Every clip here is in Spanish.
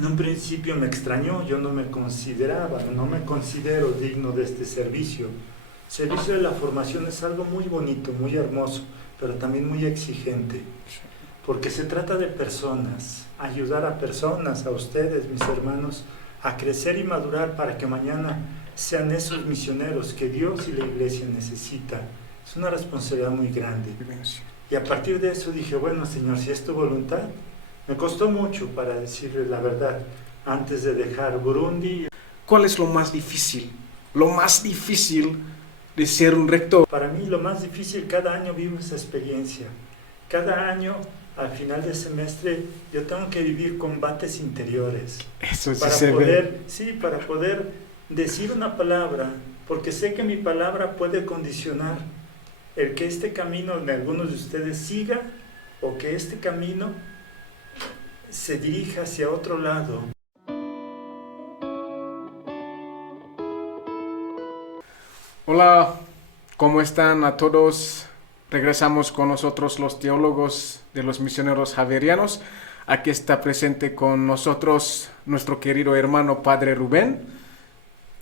En un principio me extrañó, yo no me consideraba, no me considero digno de este servicio. El servicio de la formación es algo muy bonito, muy hermoso, pero también muy exigente, porque se trata de personas, ayudar a personas, a ustedes, mis hermanos, a crecer y madurar para que mañana sean esos misioneros que Dios y la iglesia necesitan. Es una responsabilidad muy grande. Y a partir de eso dije, bueno, Señor, si es tu voluntad. Me costó mucho, para decirle la verdad, antes de dejar Burundi. ¿Cuál es lo más difícil? Lo más difícil de ser un rector. Para mí lo más difícil, cada año vivo esa experiencia. Cada año, al final del semestre, yo tengo que vivir combates interiores. Eso sí para se poder, ve. sí, para poder decir una palabra, porque sé que mi palabra puede condicionar el que este camino de algunos de ustedes siga, o que este camino se dirija hacia otro lado. Hola, ¿cómo están a todos? Regresamos con nosotros los teólogos de los misioneros javerianos. Aquí está presente con nosotros nuestro querido hermano Padre Rubén.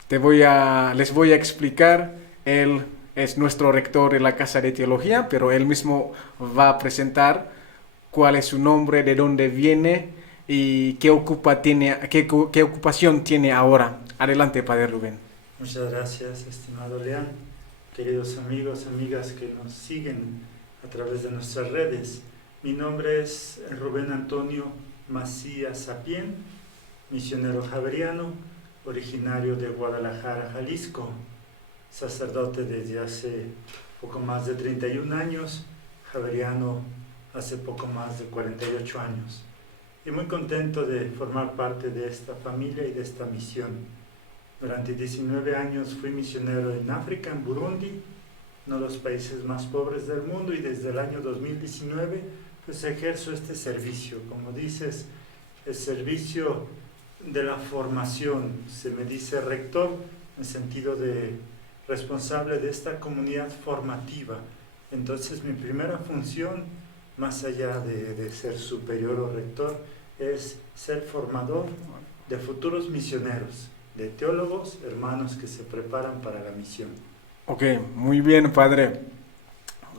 Les voy a explicar. Él es nuestro rector en la Casa de Teología, pero él mismo va a presentar cuál es su nombre, de dónde viene y qué ocupación tiene ahora. Adelante, Padre Rubén. Muchas gracias, estimado Leán, queridos amigos, amigas que nos siguen a través de nuestras redes. Mi nombre es Rubén Antonio Macías Sapien, misionero javeriano, originario de Guadalajara, Jalisco, sacerdote desde hace poco más de 31 años, javeriano hace poco más de 48 años. Y muy contento de formar parte de esta familia y de esta misión. Durante 19 años fui misionero en África, en Burundi, uno de los países más pobres del mundo, y desde el año 2019 pues ejerzo este servicio, como dices, el servicio de la formación. Se me dice rector en sentido de responsable de esta comunidad formativa. Entonces mi primera función, más allá de ser superior o rector, es ser formador de futuros misioneros, de teólogos, hermanos que se preparan para la misión. Ok, muy bien, Padre.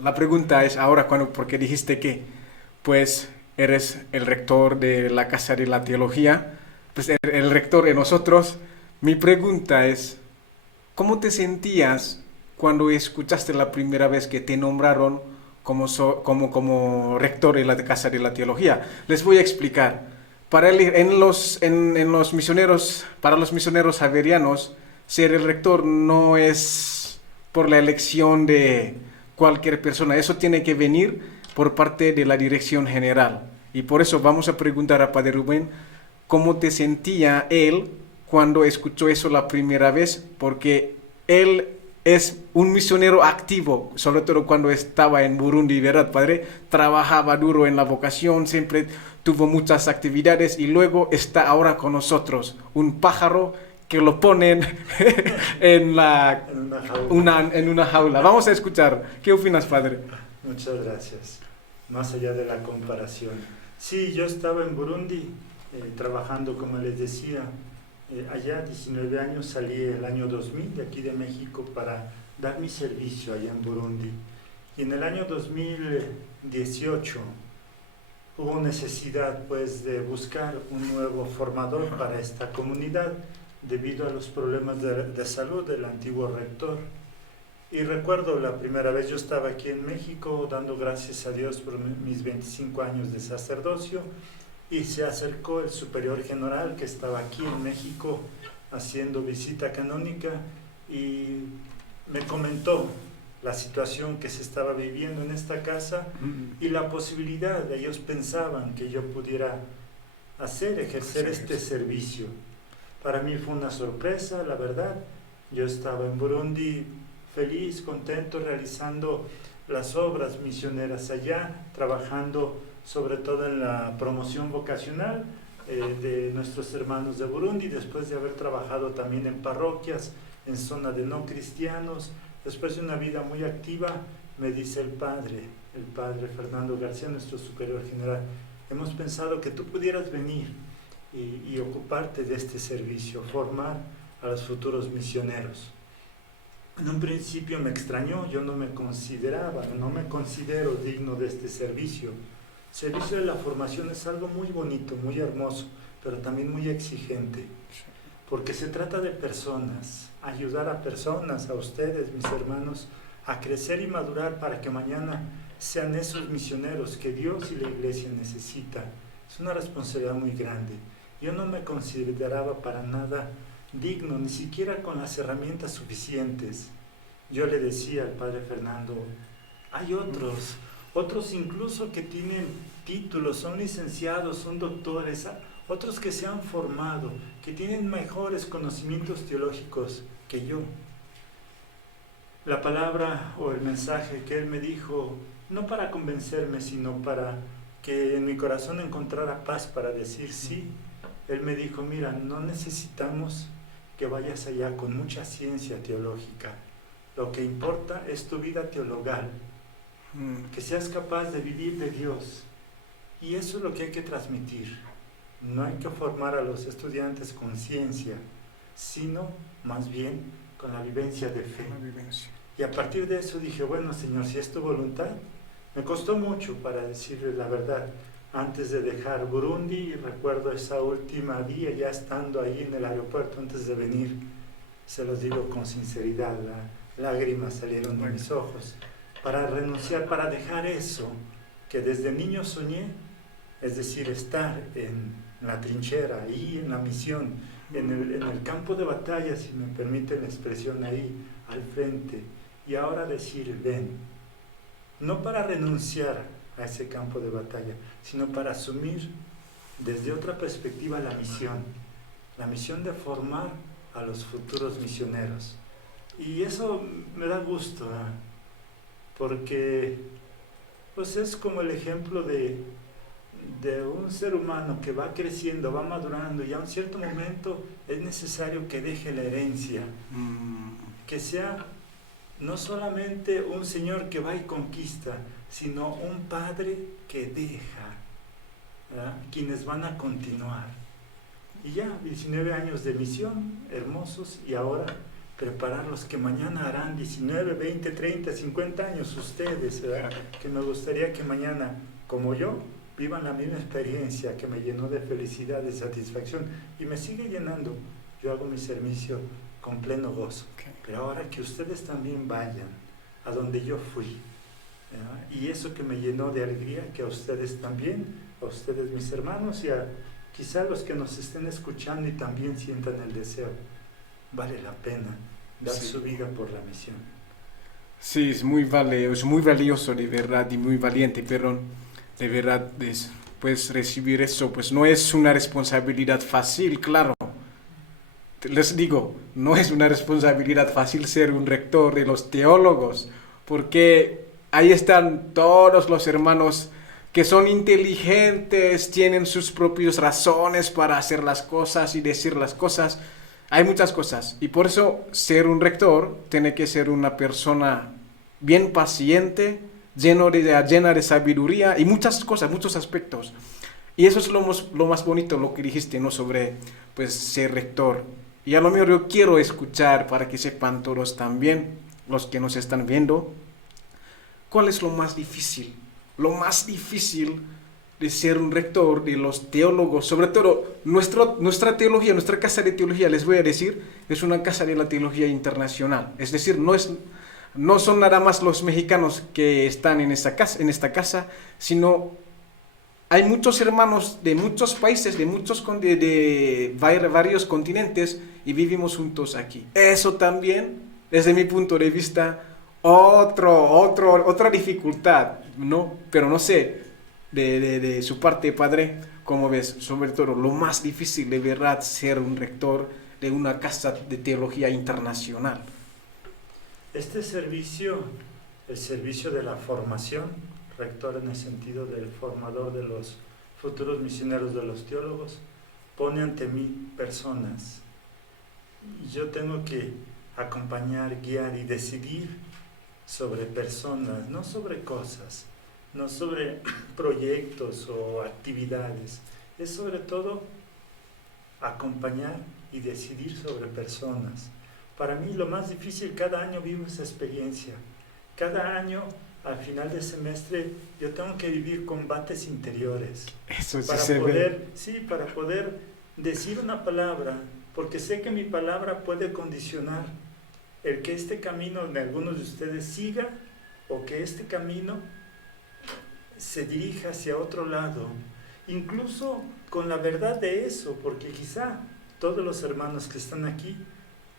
La pregunta es ahora, porque dijiste que pues eres el rector de la Casa de la Teología, pues el rector de nosotros. Mi pregunta es, ¿cómo te sentías cuando escuchaste la primera vez que te nombraron como rector de la Casa de la Teología? Les voy a explicar. Para los misioneros, para los misioneros javerianos, ser el rector no es por la elección de cualquier persona. Eso tiene que venir por parte de la dirección general. Y por eso vamos a preguntar a Padre Rubén cómo te sentía él cuando escuchó eso la primera vez, porque él es un misionero activo, sobre todo cuando estaba en Burundi, ¿verdad, Padre? Trabajaba duro en la vocación, siempre tuvo muchas actividades y luego está ahora con nosotros, un pájaro que lo ponen en una jaula. Vamos a escuchar. ¿Qué opinas, Padre? Muchas gracias. Más allá de la comparación. Sí, yo estaba en Burundi trabajando, como les decía, allá 19 años, salí el año 2000 de aquí de México para dar mi servicio allá en Burundi. Y en el año 2018 hubo necesidad pues de buscar un nuevo formador para esta comunidad debido a los problemas de salud del antiguo rector. Y recuerdo la primera vez, yo estaba aquí en México dando gracias a Dios por mis 25 años de sacerdocio, y se acercó el superior general que estaba aquí en México haciendo visita canónica y me comentó la situación que se estaba viviendo en esta casa y la posibilidad de ellos pensaban que yo pudiera ejercer este servicio. Para mí fue una sorpresa, la verdad. Yo estaba en Burundi feliz, contento, realizando las obras misioneras allá, trabajando sobre todo en la promoción vocacional de nuestros hermanos de Burundi, después de haber trabajado también en parroquias, en zona de no cristianos. Después de una vida muy activa, me dice el padre Fernando García, nuestro superior general, hemos pensado que tú pudieras venir y ocuparte de este servicio, formar a los futuros misioneros. En un principio me extrañó, yo no me considero digno de este servicio. El servicio de la formación es algo muy bonito, muy hermoso, pero también muy exigente, porque se trata de personas, ayudar a personas, a ustedes, mis hermanos, a crecer y madurar para que mañana sean esos misioneros que Dios y la iglesia necesitan. Es una responsabilidad muy grande. Yo no me consideraba para nada digno, ni siquiera con las herramientas suficientes. Yo le decía al padre Fernando, hay otros incluso que tienen títulos, son licenciados, son doctores, otros que se han formado, que tienen mejores conocimientos teológicos que yo. La palabra o el mensaje que él me dijo, no para convencerme, sino para que en mi corazón encontrara paz para decir sí, él me dijo, mira, no necesitamos que vayas allá con mucha ciencia teológica. Lo que importa es tu vida teologal, que seas capaz de vivir de Dios. Y eso es lo que hay que transmitir. No hay que formar a los estudiantes con ciencia, sino más bien con la vivencia de fe. Y a partir de eso dije, bueno, Señor, si es tu voluntad, me costó mucho, para decirle la verdad. Antes de dejar Burundi, recuerdo esa última día, ya estando ahí en el aeropuerto antes de venir, se los digo con sinceridad, lágrimas salieron de mis ojos, para renunciar, para dejar eso que desde niño soñé, es decir, estar en la trinchera, ahí en la misión, en el campo de batalla, si me permite la expresión, ahí al frente, y ahora decir, ven, no para renunciar a ese campo de batalla, sino para asumir desde otra perspectiva la misión de formar a los futuros misioneros. Y eso me da gusto, porque pues es como el ejemplo de un ser humano que va creciendo, va madurando, y a un cierto momento es necesario que deje la herencia, que sea no solamente un señor que va y conquista, sino un padre que deja, ¿verdad?, quienes van a continuar. Y ya, 19 años de misión, hermosos, y ahora preparar los que mañana harán 19, 20, 30, 50 años ustedes, ¿verdad?, que me gustaría que mañana, como yo, vivan la misma experiencia que me llenó de felicidad, de satisfacción, y me sigue llenando. Yo hago mi servicio con pleno gozo, pero ahora que ustedes también vayan a donde yo fui, ¿verdad?, y eso que me llenó de alegría, que a ustedes también, a ustedes mis hermanos, y a quizá los que nos estén escuchando y también sientan el deseo, vale la pena dar su vida por la misión. Sí, es muy valioso de verdad y muy valiente, pero de verdad pues recibir eso pues no es una responsabilidad fácil, claro. Les digo, no es una responsabilidad fácil ser un rector de los teólogos, porque ahí están todos los hermanos que son inteligentes, tienen sus propias razones para hacer las cosas y decir las cosas. Hay muchas cosas, y por eso ser un rector tiene que ser una persona bien paciente, llena de sabiduría y muchas cosas, muchos aspectos. Y eso es lo más bonito, lo que dijiste, ¿no?, sobre pues ser rector. Y a lo mejor yo quiero escuchar, para que sepan todos también, los que nos están viendo, ¿cuál es lo más difícil? Lo más difícil de ser un rector, de los teólogos, sobre todo nuestra teología, nuestra casa de teología, les voy a decir, es una casa de la teología internacional. Es decir, no son nada más los mexicanos que están en esta casa, sino hay muchos hermanos de muchos países, de varios continentes, y vivimos juntos aquí. Eso también, desde mi punto de vista, otra dificultad, ¿no? Pero no sé, de su parte, padre, ¿cómo ves? Sobre todo, lo más difícil de verdad, ser un rector de una casa de teología internacional. Este servicio, el servicio de la formación, rector en el sentido del formador de los futuros misioneros de los teólogos, pone ante mí personas. Yo tengo que acompañar, guiar y decidir sobre personas, no sobre cosas, no sobre proyectos o actividades. Es sobre todo acompañar y decidir sobre personas. Para mí lo más difícil, cada año vivo esa experiencia. Cada año, al final del semestre, yo tengo que vivir combates interiores. Eso sí para se poder, ve. sí, para poder decir una palabra, porque sé que mi palabra puede condicionar el que este camino de algunos de ustedes siga o que este camino se dirija hacia otro lado, incluso con la verdad de eso, porque quizá todos los hermanos que están aquí,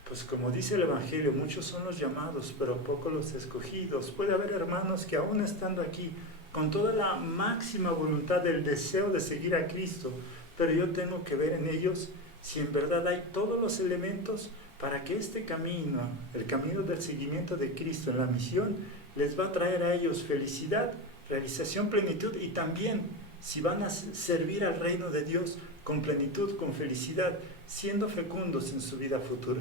pues como dice el Evangelio, muchos son los llamados, pero pocos los escogidos. Puede haber hermanos que aún estando aquí, con toda la máxima voluntad del deseo de seguir a Cristo, pero yo tengo que ver en ellos si en verdad hay todos los elementos para que este camino, el camino del seguimiento de Cristo en la misión, les va a traer a ellos felicidad, realización, plenitud, y también si van a servir al reino de Dios con plenitud, con felicidad, siendo fecundos en su vida futura.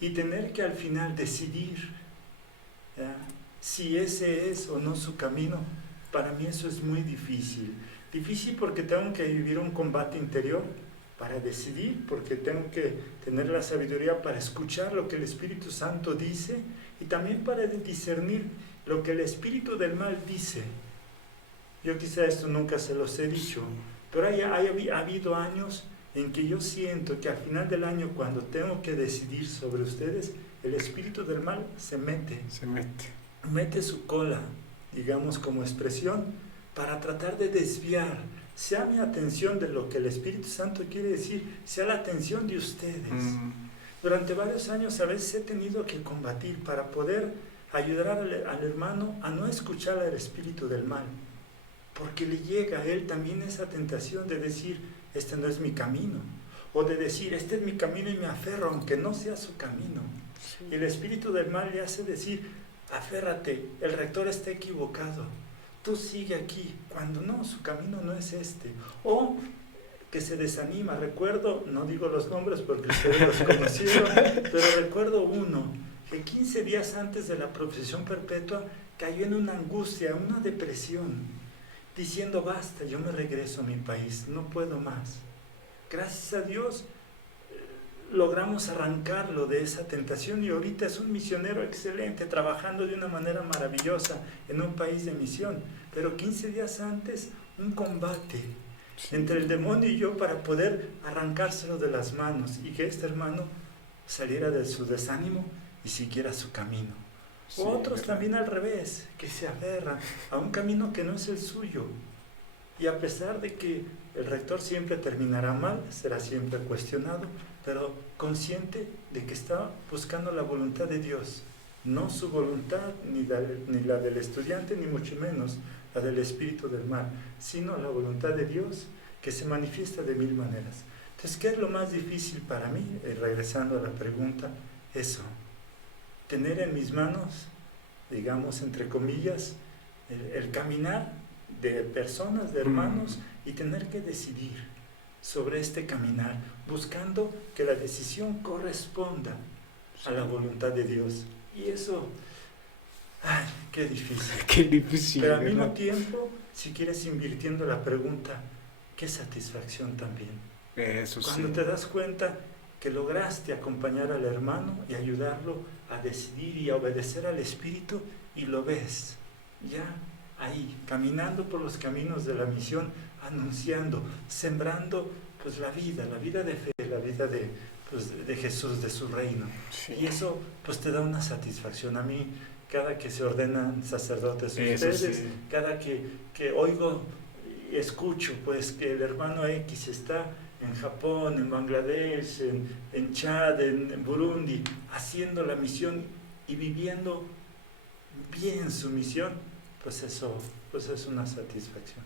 Y tener que al final decidir, ¿ya?, si ese es o no su camino, para mí eso es muy difícil. Difícil porque tengo que vivir un combate interior para decidir, porque tengo que tener la sabiduría para escuchar lo que el Espíritu Santo dice y también para discernir lo que el espíritu del mal dice. Yo quizá esto nunca se los he dicho, pero ha habido años en que yo siento que al final del año, cuando tengo que decidir sobre ustedes, el espíritu del mal mete su cola, digamos como expresión, para tratar de desviar, sea mi atención de lo que el Espíritu Santo quiere decir, sea la atención de ustedes. Durante varios años a veces he tenido que combatir para poder ayudar al hermano a no escuchar al espíritu del mal, porque le llega a él también esa tentación de decir, este no es mi camino, o de decir, este es mi camino y me aferro aunque no sea su camino. Sí. Y el espíritu del mal le hace decir, aférrate, el rector está equivocado, tú sigue aquí, cuando no, su camino no es este. O que se desanima. Recuerdo, no digo los nombres porque ustedes los conocieron, pero recuerdo uno que 15 días antes de la profesión perpetua cayó en una angustia, una depresión, diciendo, basta, yo me regreso a mi país, no puedo más. Gracias a Dios logramos arrancarlo de esa tentación y ahorita es un misionero excelente, trabajando de una manera maravillosa en un país de misión. Pero 15 días antes, un combate entre el demonio y yo para poder arrancárselo de las manos y que este hermano saliera de su desánimo y siguiera su camino. Sí, otros también al revés, que se aferran a un camino que no es el suyo. Y a pesar de que el rector siempre terminará mal, será siempre cuestionado, pero consciente de que está buscando la voluntad de Dios, no su voluntad, ni la del estudiante, ni mucho menos la del espíritu del mal, sino la voluntad de Dios que se manifiesta de mil maneras. Entonces, ¿qué es lo más difícil para mí? Regresando a la pregunta, eso, tener en mis manos, digamos, entre comillas, el caminar de personas, de hermanos, y tener que decidir sobre este caminar, buscando que la decisión corresponda a la voluntad de Dios. Y eso, ay, qué difícil. Qué difícil. Pero al mismo tiempo, si quieres invirtiendo la pregunta, qué satisfacción también. Eso sí. Cuando te das cuenta que lograste acompañar al hermano y ayudarlo a decidir y a obedecer al Espíritu, y lo ves ya ahí, caminando por los caminos de la misión, anunciando, sembrando pues la vida de fe, la vida de Jesús, de su reino. Sí. Y eso pues te da una satisfacción. A mí, cada que se ordenan sacerdotes ustedes, sí, cada que oigo y escucho pues que el hermano X está en Japón, en Bangladesh, en Chad, en Burundi, haciendo la misión y viviendo bien su misión, pues eso es una satisfacción.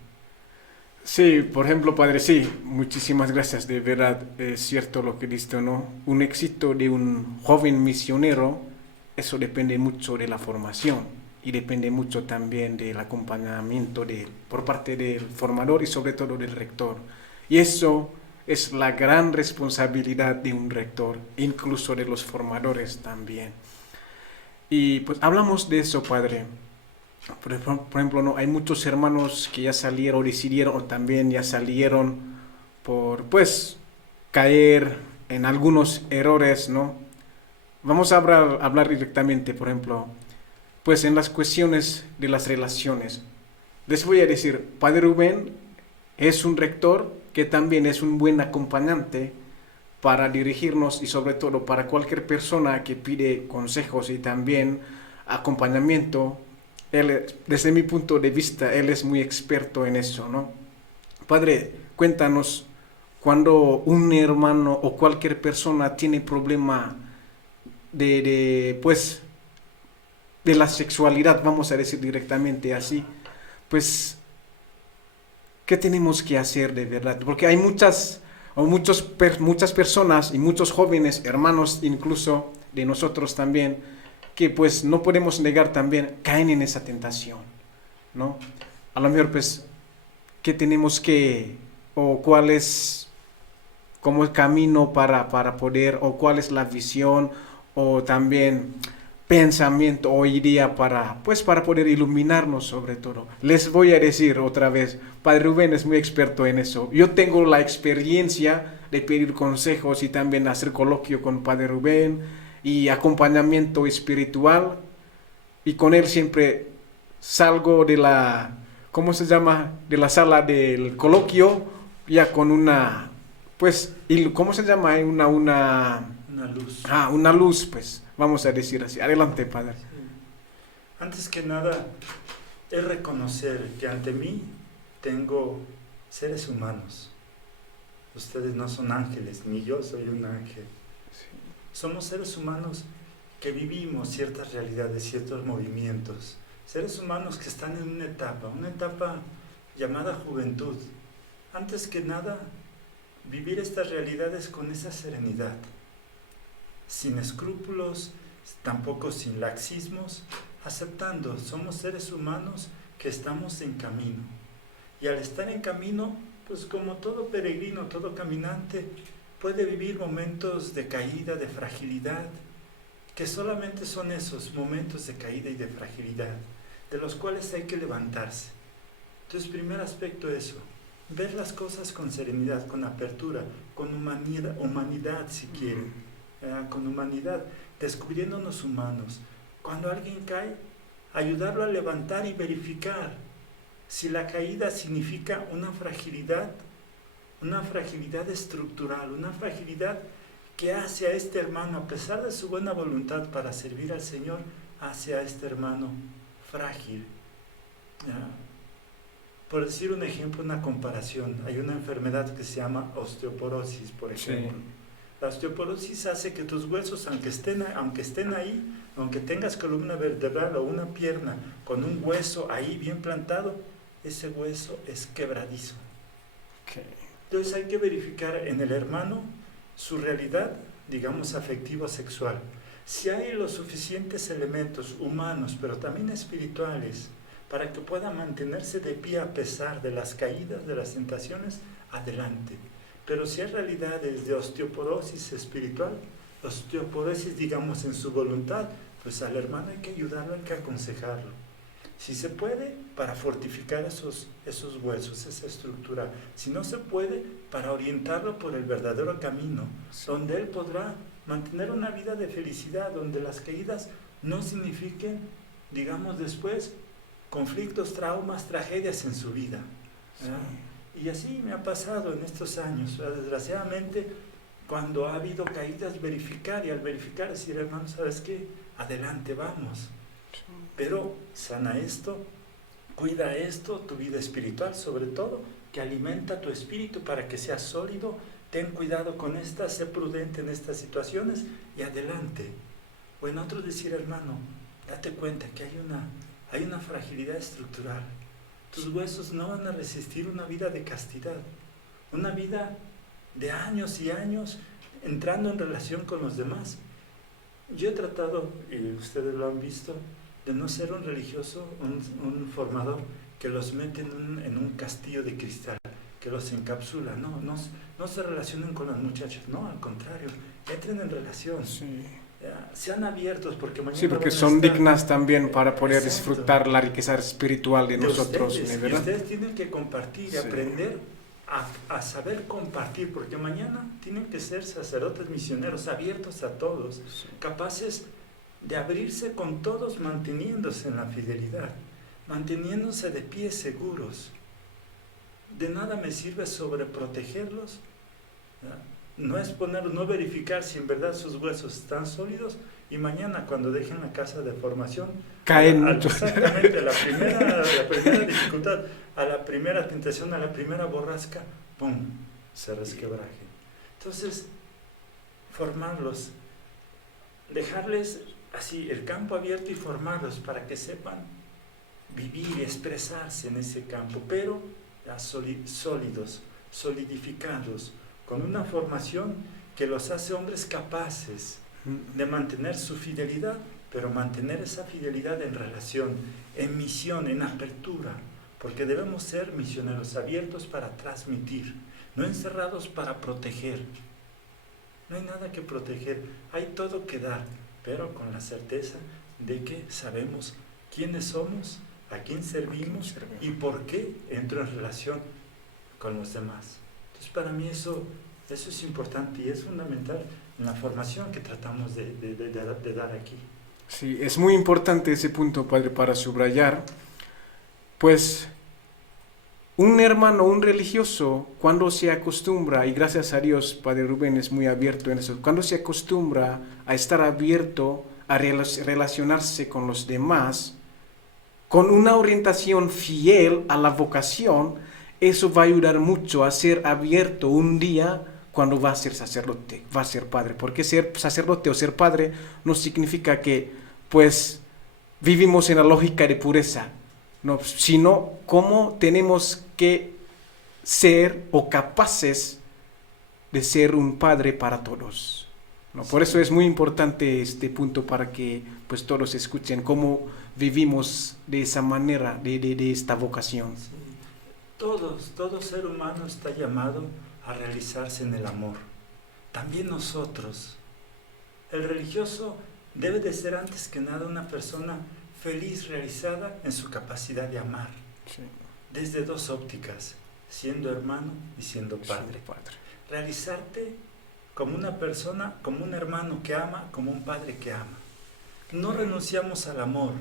Sí, por ejemplo, padre, sí, muchísimas gracias, de verdad, es cierto lo que dice, ¿no? Un éxito de un joven misionero, eso depende mucho de la formación y depende mucho también del acompañamiento por parte del formador y sobre todo del rector. Y eso es la gran responsabilidad de un rector, incluso de los formadores también. Y pues hablamos de eso, padre. Por ejemplo, ¿no? Hay muchos hermanos que ya salieron o decidieron o también ya salieron por, pues, caer en algunos errores, ¿no? Vamos a hablar directamente, por ejemplo, pues en las cuestiones de las relaciones. Les voy a decir, Padre Rubén es un rector que también es un buen acompañante para dirigirnos y sobre todo para cualquier persona que pide consejos y también acompañamiento. Él, desde mi punto de vista, él es muy experto en eso, ¿no? Padre, cuéntanos, cuando un hermano o cualquier persona tiene problema pues, de la sexualidad, vamos a decir directamente así, pues, ¿qué tenemos que hacer de verdad? Porque hay muchas personas y muchos jóvenes, hermanos incluso de nosotros también, que pues no podemos negar también, caen en esa tentación, ¿no? A lo mejor pues, ¿qué tenemos que, o cuál es como el camino para poder, o cuál es la visión, o también pensamiento o idea para poder iluminarnos sobre todo? Les voy a decir otra vez, Padre Rubén es muy experto en eso. Yo tengo la experiencia de pedir consejos y también hacer coloquio con Padre Rubén y acompañamiento espiritual, y con él siempre salgo de la, ¿cómo se llama? De la sala del coloquio ya con una, pues, ¿cómo se llama? Una luz. Una luz, pues, vamos a decir así. Adelante, Padre. Sí. Antes que nada, es reconocer que ante mí tengo seres humanos. Ustedes no son ángeles, ni yo soy un ángel. Sí. Somos seres humanos que vivimos ciertas realidades, ciertos movimientos. Seres humanos que están en una etapa llamada juventud. Antes que nada, vivir estas realidades con esa serenidad, sin escrúpulos, tampoco sin laxismos, aceptando, somos seres humanos que estamos en camino. Y al estar en camino, pues como todo peregrino, todo caminante, puede vivir momentos de caída, de fragilidad, que solamente son esos momentos de caída y de fragilidad, de los cuales hay que levantarse. Entonces, primer aspecto eso, ver las cosas con serenidad, con apertura, con humanidad si quieren, con humanidad, descubriéndonos humanos. Cuando alguien cae, ayudarlo a levantar y verificar si la caída significa una fragilidad estructural, una fragilidad que hace a este hermano, a pesar de su buena voluntad para servir al Señor, hace a este hermano frágil. ¿Ya? Por decir un ejemplo, una comparación, hay una enfermedad que se llama osteoporosis, por ejemplo. Sí. La osteoporosis hace que tus huesos, aunque estén ahí, aunque tengas columna vertebral o una pierna con un hueso ahí bien plantado, ese hueso es quebradizo. Okay. Entonces hay que verificar en el hermano su realidad, digamos, afectivo-sexual. Si hay los suficientes elementos humanos, pero también espirituales, para que pueda mantenerse de pie a pesar de las caídas, de las tentaciones, adelante. Pero si hay realidades de osteoporosis espiritual, osteoporosis, digamos, en su voluntad, pues al hermano hay que ayudarlo, hay que aconsejarlo. Si se puede, para fortificar esos huesos, esa estructura. Si no se puede, para orientarlo por el verdadero camino, donde él podrá mantener una vida de felicidad, donde las caídas no signifiquen, digamos después, conflictos, traumas, tragedias en su vida. Sí. Y así me ha pasado en estos años. Desgraciadamente, cuando ha habido caídas, verificar, y al verificar decir, hermano, ¿sabes qué? Adelante, vamos. Pero sana esto, cuida esto, tu vida espiritual sobre todo, que alimenta tu espíritu para que seas sólido. Ten cuidado con estas, sé prudente en estas situaciones y adelante. O en otros decir, hermano, date cuenta que hay una fragilidad estructural. Tus huesos no van a resistir una vida de castidad, una vida de años y años entrando en relación con los demás. Yo he tratado, y ustedes lo han visto, de no ser un religioso, un formador que los mete en un castillo de cristal, que los encapsula. No se relacionen con las muchachas, no, al contrario, entren en relación. Sí. Sean abiertos porque mañana. Sí, porque son dignas también para poder disfrutar la riqueza espiritual de nosotros. Ustedes, ¿verdad? Y ustedes tienen que compartir y aprender a saber compartir, porque mañana tienen que ser sacerdotes misioneros abiertos a todos, capaces de abrirse con todos, manteniéndose en la fidelidad, manteniéndose de pies seguros. De nada me sirve sobreprotegerlos, ¿verdad? No exponerlos, no verificar si en verdad sus huesos están sólidos, y mañana cuando dejen la casa de formación caen mucho. Exactamente, la primera dificultad, a la primera tentación, a la primera borrasca, ¡pum!, se resquebraje. Entonces, formarlos, dejarles así el campo abierto y formarlos para que sepan vivir, expresarse en ese campo, pero ya sólidos, solidificados, con una formación que los hace hombres capaces de mantener su fidelidad, pero mantener esa fidelidad en relación, en misión, en apertura, porque debemos ser misioneros abiertos para transmitir, no encerrados para proteger. No hay nada que proteger, hay todo que dar, pero con la certeza de que sabemos quiénes somos, a quién servimos y por qué entro en relación con los demás. Entonces, para mí eso es importante y es fundamental en la formación que tratamos de dar aquí. Sí, es muy importante ese punto, padre, para subrayar. Pues un hermano, un religioso, cuando se acostumbra, y gracias a Dios, padre Rubén es muy abierto en eso, cuando se acostumbra a estar abierto, a relacionarse con los demás, con una orientación fiel a la vocación, eso va a ayudar mucho a ser abierto un día cuando va a ser sacerdote, va a ser padre. Porque ser sacerdote o ser padre no significa que, pues, vivimos en la lógica de pureza, no, sino cómo tenemos que ser o capaces de ser un padre para todos, ¿no? Por eso es muy importante este punto para que pues todos escuchen cómo vivimos de esa manera, de esta vocación. Sí. Todo ser humano está llamado a realizarse en el amor. También nosotros. El religioso debe de ser antes que nada una persona feliz, realizada en su capacidad de amar. Sí. Desde dos ópticas, siendo hermano y siendo padre. Realizarte como una persona, como un hermano que ama, como un padre que ama. No renunciamos al amor,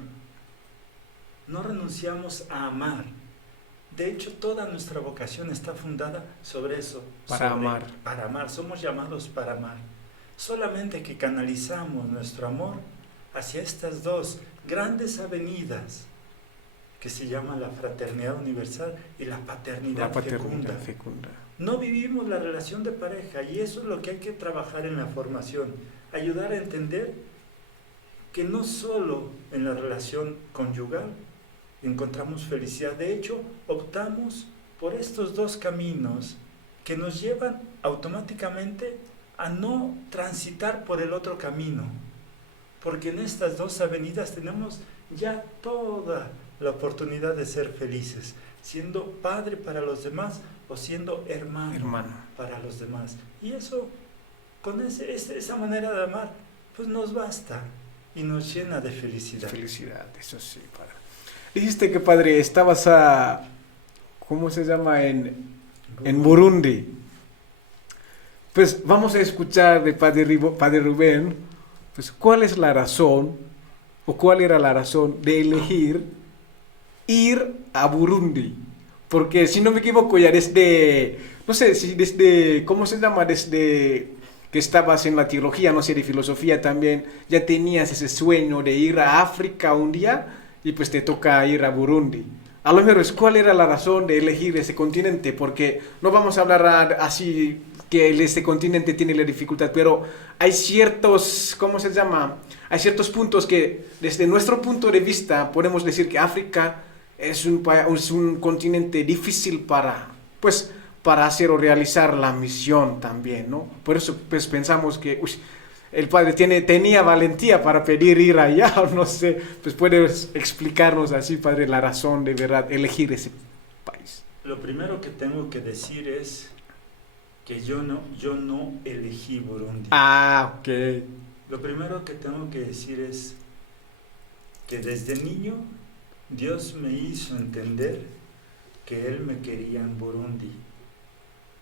no renunciamos a amar. De hecho, toda nuestra vocación está fundada sobre eso. Para amar. Para amar, somos llamados para amar. Solamente que canalizamos nuestro amor hacia estas dos grandes avenidas que se llaman la fraternidad universal y la paternidad fecunda. No vivimos la relación de pareja y eso es lo que hay que trabajar en la formación. Ayudar a entender que no solo en la relación conyugal encontramos felicidad. De hecho, optamos por estos dos caminos que nos llevan automáticamente a no transitar por el otro camino. Porque en estas dos avenidas tenemos ya toda la oportunidad de ser felices, siendo padre para los demás o siendo hermano para los demás. Y eso, con esa manera de amar, pues nos basta y nos llena de felicidad. Felicidad, eso sí, padre. Dijiste que, padre, estabas ¿cómo se llama? En Burundi. Pues vamos a escuchar de padre Rubén, pues cuál es la razón, o cuál era la razón de elegir ir a Burundi. Porque si no me equivoco ya no sé si desde, ¿cómo se llama? Desde que estabas en la teología, no sé, de filosofía también, ya tenías ese sueño de ir a África un día y pues te toca ir a Burundi. A lo mejor, ¿cuál era la razón de elegir ese continente? Porque no vamos a hablar así que este continente tiene la dificultad, pero hay ciertos, ¿cómo se llama? Hay ciertos puntos que desde nuestro punto de vista podemos decir que África es un continente difícil para hacer o realizar la misión también, ¿no? Por eso pues pensamos que el padre tenía valentía para pedir ir allá, o no sé, pues puedes explicarnos así, padre, la razón de verdad elegir ese país. Lo primero que tengo que decir es que yo no elegí Burundi. Ok. Lo primero que tengo que decir es que desde niño Dios me hizo entender que Él me quería en Burundi.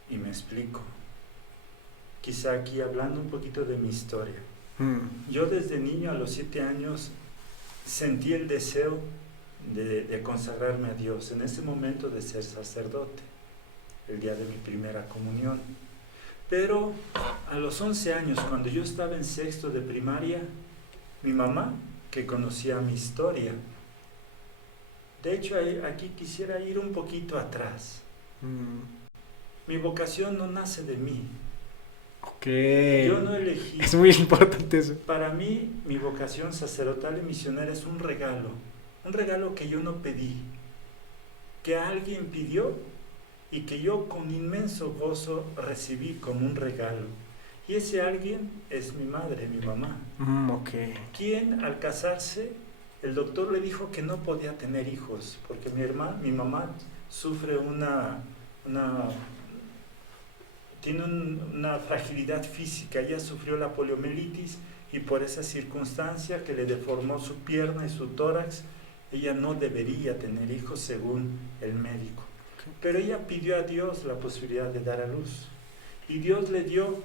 Y me explico. Quizá aquí hablando un poquito de mi historia. Yo desde niño a los 7 años sentí el deseo de consagrarme a Dios, en ese momento de ser sacerdote, el día de mi primera comunión. Pero a los 11 años, cuando yo estaba en sexto de primaria, mi mamá, que conocía mi historia, de hecho aquí quisiera ir un poquito atrás. Mi vocación no nace de mí. Okay. Yo no elegí. Es muy importante eso. Para mí, mi vocación sacerdotal y misionera es un regalo que yo no pedí, que alguien pidió y que yo con inmenso gozo recibí como un regalo. Y ese alguien es mi madre, mi mamá, quien al casarse, el doctor le dijo que no podía tener hijos, porque mi mamá sufre tiene una fragilidad física. Ella sufrió la poliomielitis y por esa circunstancia que le deformó su pierna y su tórax, ella no debería tener hijos según el médico. Pero ella pidió a Dios la posibilidad de dar a luz. Y Dios le dio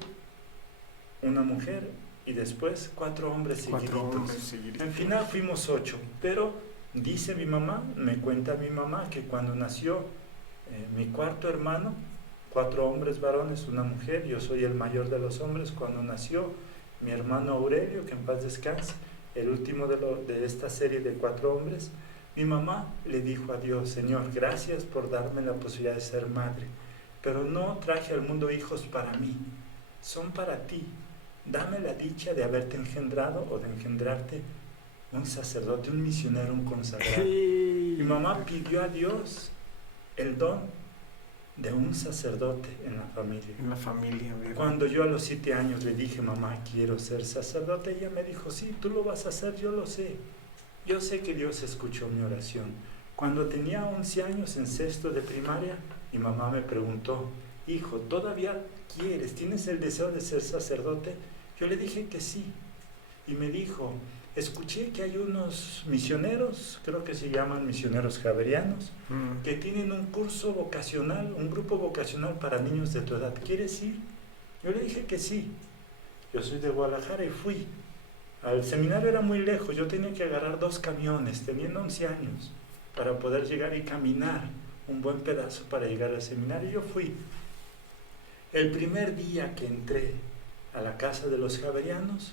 una mujer y después 4 hombres seguiditos. En final fuimos 8. Pero dice mi mamá, me cuenta mi mamá, que cuando nació mi cuarto hermano, 4 hombres varones, una mujer, yo soy el mayor de los hombres. Cuando nació mi hermano Aurelio, que en paz descanse, el último de esta serie de 4 hombres, mi mamá le dijo a Dios: Señor, gracias por darme la posibilidad de ser madre, pero no traje al mundo hijos para mí, son para ti. Dame la dicha de haberte engendrado o de engendrarte un sacerdote, un misionero, un consagrado. Mi mamá pidió a Dios el don de un sacerdote en la familia. En la familia, ¿verdad? Cuando yo a los 7 años le dije: mamá, quiero ser sacerdote, ella me dijo: sí, tú lo vas a hacer, yo lo sé. Yo sé que Dios escuchó mi oración. Cuando tenía 11 años, en sexto de primaria, mi mamá me preguntó: hijo, ¿todavía quieres, tienes el deseo de ser sacerdote? Yo le dije que sí. Y me dijo: escuché que hay unos misioneros, creo que se llaman misioneros javerianos, que tienen un curso vocacional, un grupo vocacional para niños de tu edad. ¿Quieres ir? Yo le dije que sí. Yo soy de Guadalajara y fui. Al seminario era muy lejos, yo tenía que agarrar 2 camiones, teniendo 11 años, para poder llegar y caminar un buen pedazo para llegar al seminario. Yo fui. El primer día que entré a la casa de los javerianos,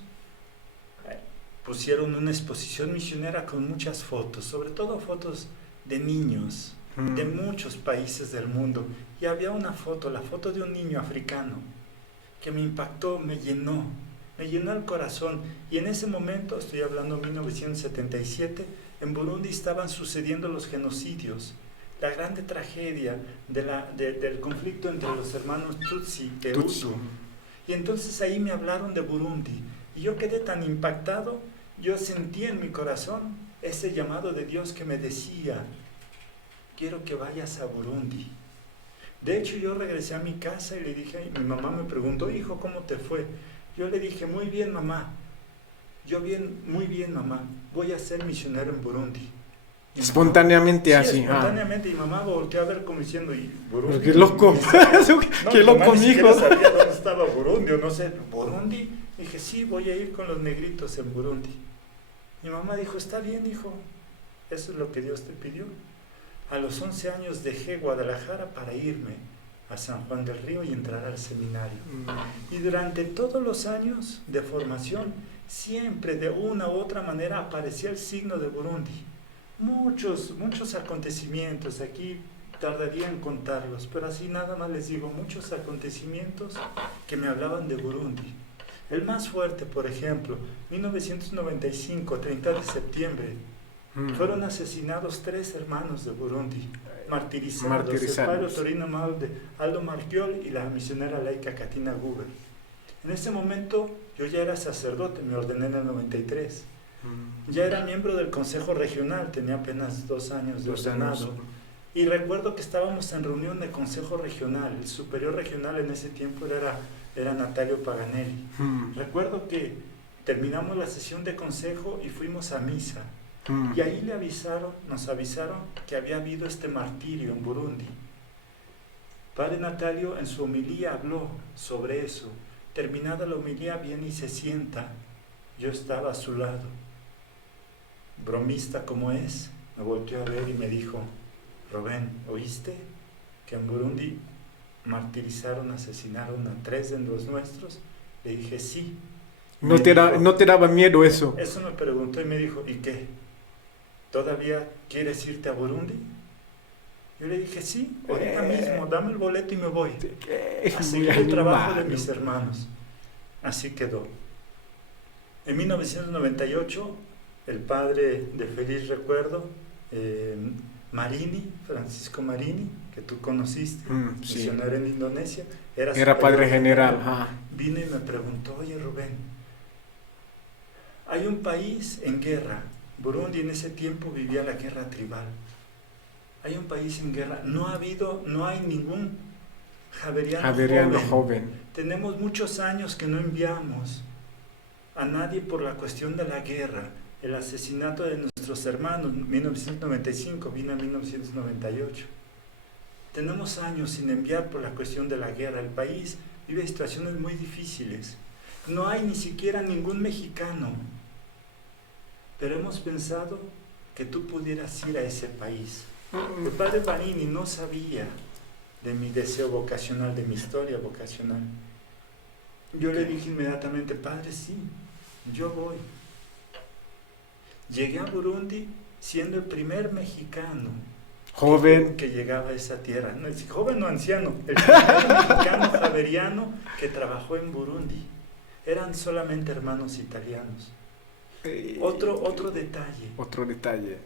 pusieron una exposición misionera con muchas fotos, sobre todo fotos de niños de muchos países del mundo. Y había una foto, la foto de un niño africano, que me impactó, me llenó el corazón. Y en ese momento, estoy hablando de 1977, en Burundi estaban sucediendo los genocidios, la grande tragedia del conflicto entre los hermanos Tutsi y Hutu. Y entonces ahí me hablaron de Burundi, y yo quedé tan impactado. Yo sentí en mi corazón ese llamado de Dios que me decía: quiero que vayas a Burundi. De hecho, yo regresé a mi casa y le dije, mi mamá me preguntó: hijo, ¿cómo te fue? Yo le dije: muy bien, mamá. Muy bien, mamá. Voy a ser misionero en Burundi. Espontáneamente, mamá, así. Sí, espontáneamente. Y mamá volteó a ver como diciendo: ¿y Burundi? ¡Qué loco! ¡Qué loco, mi hijo! No sabía dónde estaba Burundi, o no sé. ¿Burundi? Dije: sí, voy a ir con los negritos en Burundi. Mi mamá dijo: está bien, hijo, eso es lo que Dios te pidió. A los 11 años dejé Guadalajara para irme a San Juan del Río y entrar al seminario. Y durante todos los años de formación, siempre de una u otra manera aparecía el signo de Burundi. Muchos acontecimientos, aquí tardaría en contarlos, pero así nada más les digo, muchos acontecimientos que me hablaban de Burundi. El más fuerte, por ejemplo, 1995, 30 de septiembre, fueron asesinados 3 hermanos de Burundi, martirizados. El padre Torino Aldo Marchiol y la misionera laica Katina Guber. En ese momento yo ya era sacerdote, me ordené en el 93. Ya era miembro del Consejo Regional, tenía apenas 2 años de ordenado. Y recuerdo que estábamos en reunión de Consejo Regional. El superior regional en ese tiempo era Natalio Paganelli. Recuerdo que terminamos la sesión de consejo y fuimos a misa. Y ahí nos avisaron que había habido este martirio en Burundi. Padre Natalio en su homilía habló sobre eso. Terminada la homilía viene y se sienta. Yo estaba a su lado. Bromista como es, me volteó a ver y me dijo, Rubén, ¿oíste que en Burundi martirizaron, asesinaron a 3 de los nuestros? Le dije, sí. ¿No te daba miedo eso? Eso me preguntó y me dijo, ¿y qué? ¿Todavía quieres irte a Burundi? Yo le dije, sí, ahorita mismo, dame el boleto y me voy a seguir el trabajo de mis hermanos. Así quedó. En 1998, el padre de feliz recuerdo, Marini, Francisco Marini, que tú conociste, sí. misionero en Indonesia, era padre general. Vino y me preguntó, oye Rubén, hay un país en guerra, Burundi en ese tiempo vivía la guerra tribal, hay un país en guerra, no hay ningún javeriano joven. Tenemos muchos años que no enviamos a nadie por la cuestión de la guerra, el asesinato de nuestros hermanos, 1995, vino en 1998. Tenemos años sin enviar por la cuestión de la guerra, el país vive situaciones muy difíciles, no hay ni siquiera ningún mexicano, pero hemos pensado que tú pudieras ir a ese país. El padre Marini no sabía de mi deseo vocacional, de mi historia vocacional. Yo le dije inmediatamente, padre, sí, yo voy. Llegué a Burundi siendo el primer mexicano joven que llegaba a esa tierra. No, joven o anciano, el primer mexicano javeriano que trabajó en Burundi. Eran solamente hermanos italianos. Otro detalle.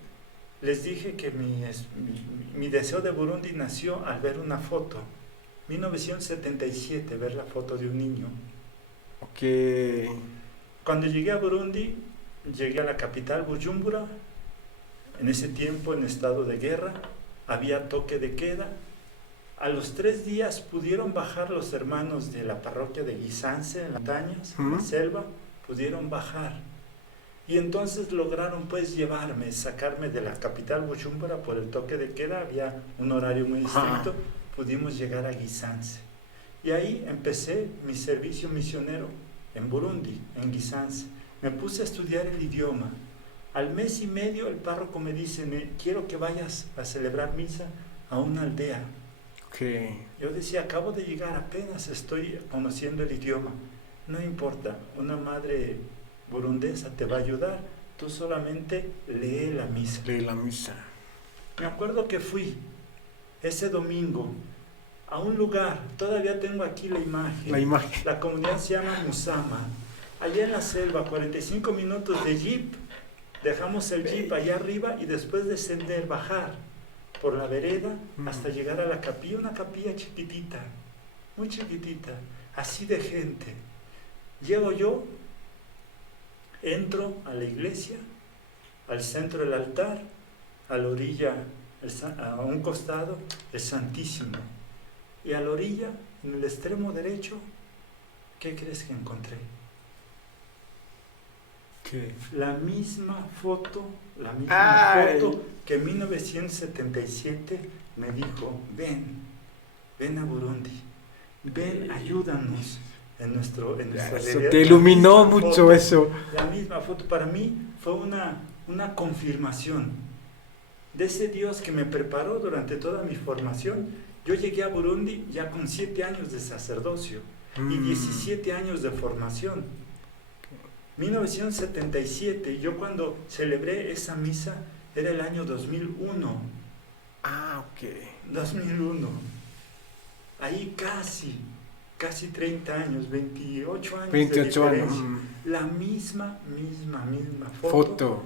Les dije que mi deseo de Burundi nació al ver una foto. 1977, ver la foto de un niño. Okay. Cuando llegué a Burundi, llegué a la capital, Bujumbura. En ese tiempo, en estado de guerra, había toque de queda. A los 3 días pudieron bajar los hermanos de la parroquia de Guisance, en las montañas, en la selva, pudieron bajar. Y entonces lograron pues sacarme de la capital Bujumbura por el toque de queda, había un horario muy estricto, pudimos llegar a Guisance. Y ahí empecé mi servicio misionero en Burundi, en Guisance. Me puse a estudiar el idioma. Al mes y medio el párroco me dice, quiero que vayas a celebrar misa a una aldea. Okay. Yo decía, acabo de llegar, apenas estoy conociendo el idioma. No importa, una madre burundesa te va a ayudar, tú solamente lee la misa. Me acuerdo que fui ese domingo a un lugar, todavía tengo aquí la imagen. La comunidad se llama Musama. Allá en la selva, 45 minutos de jeep, dejamos el jeep allá arriba y después descender, bajar por la vereda hasta llegar a la capilla, una capilla chiquitita, muy chiquitita, así de gente. Llego yo, entro a la iglesia, al centro del altar, a la orilla, a un costado, el Santísimo. Y a la orilla, en el extremo derecho, ¿qué crees que encontré? ¿Qué? La misma foto que en 1977 me dijo, ven a Burundi, ven, ayúdanos en nuestro eso te iluminó mucho eso. La misma foto para mí fue una confirmación de ese Dios que me preparó durante toda mi formación. Yo llegué a Burundi ya con 7 años de sacerdocio y 17 años de formación. 1977, yo cuando celebré esa misa era el año 2001. 2001. Ahí casi 30 años, 28 años 28 de diferencia. años. La misma foto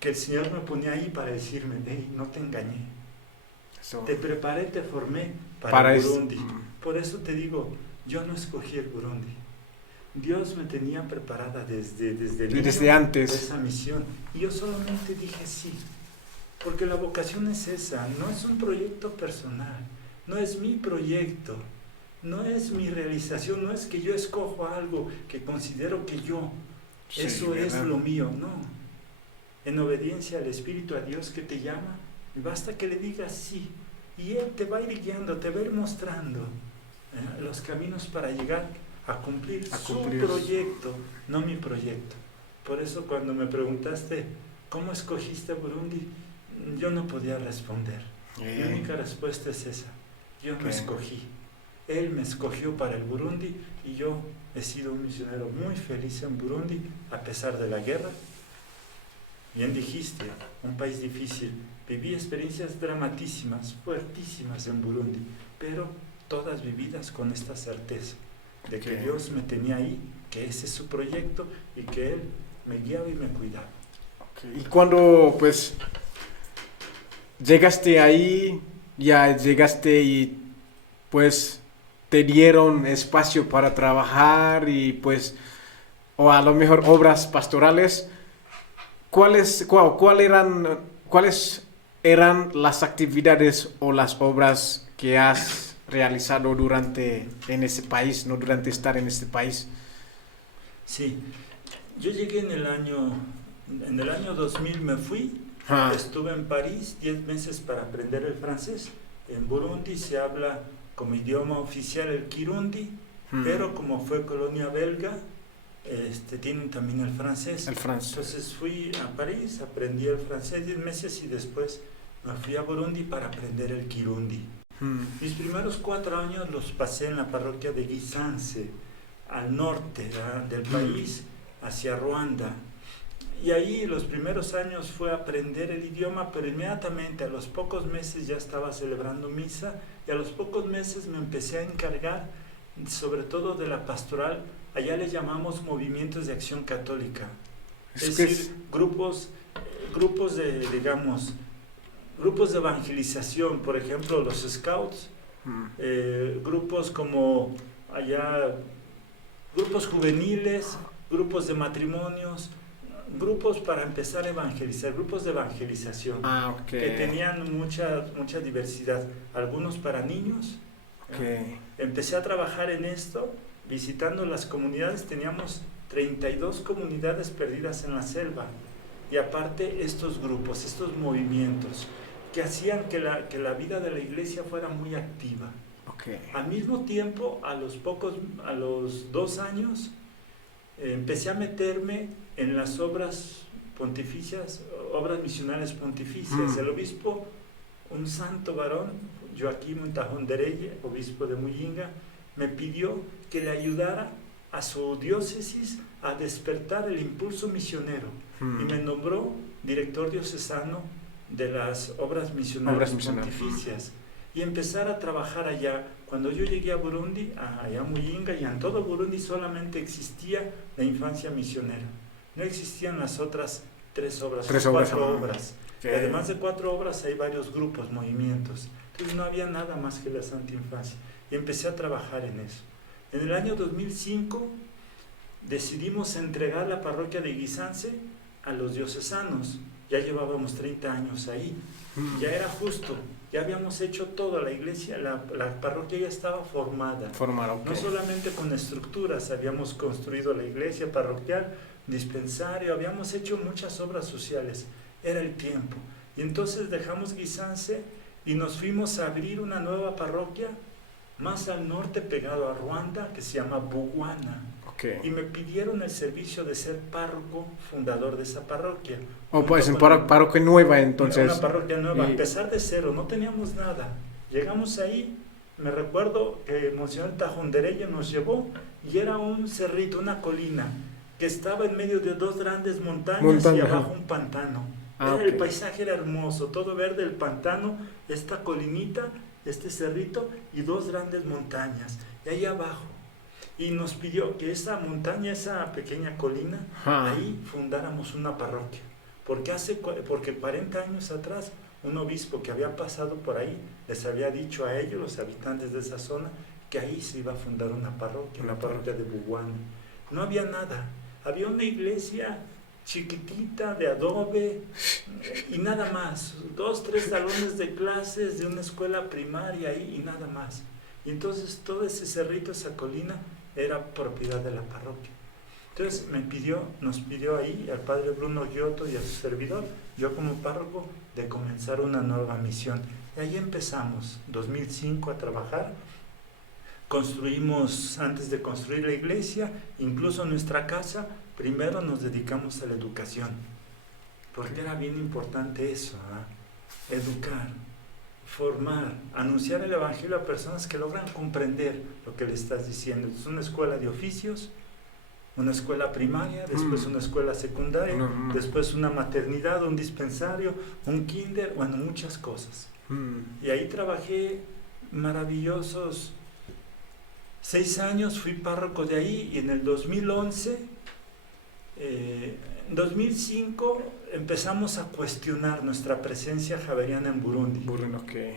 que el Señor me ponía ahí para decirme, hey, no te engañé. Eso. Te preparé, te formé para el Burundi. Por eso te digo, yo no escogí el Burundi. Dios me tenía preparada desde antes esa misión. Y yo solamente dije sí. Porque la vocación es esa, no es un proyecto personal, no es mi proyecto, no es mi realización, no es que yo escojo algo que considero que eso es lo mío, no. En obediencia al Espíritu, a Dios que te llama, basta que le digas sí. y Él te va a ir guiando, te va a ir mostrando los caminos para llegar a cumplir su proyecto, no mi proyecto. Por eso cuando me preguntaste cómo escogiste Burundi, yo no podía responder. Mi única respuesta es esa: yo no escogí. Él me escogió para el Burundi y yo he sido un misionero muy feliz en Burundi a pesar de la guerra. Bien dijiste, un país difícil. Viví experiencias dramatísimas, fuertísimas en Burundi, pero todas vividas con esta certeza de que Dios me tenía ahí, que ese es su proyecto y que Él me guiaba y me cuidaba. Y cuando pues llegaste ahí, ya llegaste y pues te dieron espacio para trabajar y pues, o a lo mejor obras pastorales, ¿cuáles eran las actividades o las obras que has realizado en ese país, no durante estar en este país? Sí, yo llegué en el año 2000, me fui, estuve en París 10 meses para aprender el francés. En Burundi se habla como idioma oficial el Kirundi, pero como fue colonia belga, tienen también el francés. Entonces fui a París, aprendí el francés 10 meses y después me fui a Burundi para aprender el Kirundi. Mis primeros 4 años los pasé en la parroquia de Gisanse, al norte del país, hacia Ruanda. Y ahí los primeros años fue aprender el idioma, pero inmediatamente a los pocos meses ya estaba celebrando misa y a los pocos meses me empecé a encargar sobre todo de la pastoral. Allá le llamamos movimientos de acción católica, es decir, grupos de, digamos, grupos de evangelización, por ejemplo los scouts, grupos como allá, grupos juveniles, grupos de matrimonios, grupos para empezar a evangelizar, grupos de evangelización, que tenían mucha diversidad, algunos para niños. Empecé a trabajar en esto, visitando las comunidades. Teníamos 32 comunidades perdidas en la selva, y aparte estos grupos, estos movimientos que hacían que la vida de la iglesia fuera muy activa. Al mismo tiempo, a los 2 años, empecé a meterme en las obras pontificias, obras misionales pontificias. El obispo, un santo varón, Joaquim Ntajondereye, obispo de Muyinga, me pidió que le ayudara a su diócesis a despertar el impulso misionero y me nombró director diocesano de las obras misionales pontificias y empezar a trabajar allá. Cuando yo llegué a Burundi, allá a Muyinga, y en todo Burundi solamente existía la infancia misionera, no existían las otras 3 obras, 4 obras. Y además de 4 obras hay varios grupos, movimientos. Entonces no había nada más que la Santa Infancia. Y empecé a trabajar en eso. En el año 2005 decidimos entregar la parroquia de Gisanse a los diocesanos. Ya llevábamos 30 años ahí. Ya era justo. Ya habíamos hecho todo. La iglesia, la parroquia ya estaba formada. No solamente con estructuras. Habíamos construido la iglesia parroquial, dispensario. Habíamos hecho muchas obras sociales. Era el tiempo. Y entonces dejamos Gisanse y nos fuimos a abrir una nueva parroquia más al norte, pegado a Ruanda, que se llama Bugwana. Y me pidieron el servicio de ser párroco fundador de esa parroquia. Pues en parroquia nueva entonces. Una parroquia nueva, a pesar de cero, no teníamos nada. Llegamos ahí, me recuerdo que Monseñor Ntajondereye nos llevó y era un cerrito, una colina, que estaba en medio de 2 grandes montañas y abajo un pantano. El paisaje era hermoso, todo verde, el pantano, esta colinita, este cerrito y 2 grandes montañas. Y ahí abajo. Y nos pidió que esa montaña, esa pequeña colina, ahí fundáramos una parroquia. Porque 40 años atrás, un obispo que había pasado por ahí les había dicho a ellos, los habitantes de esa zona, que ahí se iba a fundar una parroquia de Bugwana. No había nada. Había una iglesia chiquitita de adobe y nada más, 2, 3 salones de clases de una escuela primaria ahí y nada más. Y entonces todo ese cerrito, esa colina, era propiedad de la parroquia. Entonces nos pidió ahí al padre Bruno Giotto y a su servidor, yo como párroco, de comenzar una nueva misión. Y ahí empezamos, 2005, a trabajar. Construimos, antes de construir la iglesia, incluso nuestra casa, primero nos dedicamos a la educación, porque era bien importante eso, educar, formar, anunciar el evangelio a personas que logran comprender lo que le estás diciendo. Es una escuela de oficios, una escuela primaria, después una escuela secundaria, después una maternidad, un dispensario, un kinder, bueno, muchas cosas. Y ahí trabajé maravillosos 6 años, fui párroco de ahí, y en el 2011, 2005, empezamos a cuestionar nuestra presencia javeriana en Burundi. Okay.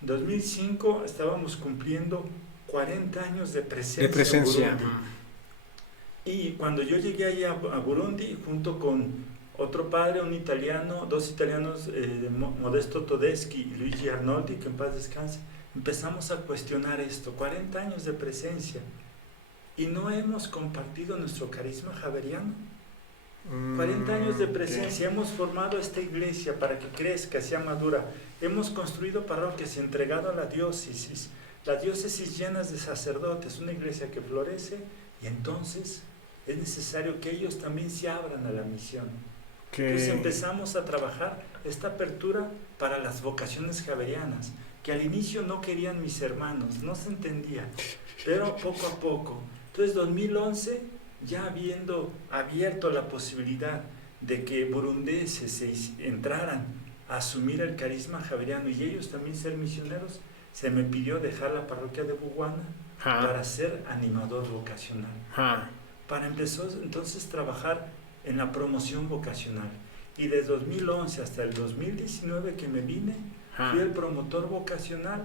2005 estábamos cumpliendo 40 años de presencia, en Burundi. Y cuando yo llegué ahí a Burundi, junto con otro padre, un italiano, 2 italianos, Modesto Todeschi y Luigi Arnoldi, que en paz descanse, empezamos a cuestionar esto, 40 años de presencia, y no hemos compartido nuestro carisma javeriano. 40 años de presencia, hemos formado esta iglesia para que crezca, sea madura, hemos construido parroquias y entregado a la diócesis llenas de sacerdotes, una iglesia que florece, y entonces es necesario que ellos también se abran a la misión. Entonces empezamos a trabajar esta apertura para las vocaciones javerianas, que al inicio no querían mis hermanos, no se entendía, pero poco a poco. Entonces 2011, ya habiendo abierto la posibilidad de que burundeses entraran a asumir el carisma javeriano y ellos también ser misioneros, se me pidió dejar la parroquia de Buguana para ser animador vocacional. Para empezar entonces trabajar en la promoción vocacional. Y desde 2011 hasta el 2019 que me vine, fui el promotor vocacional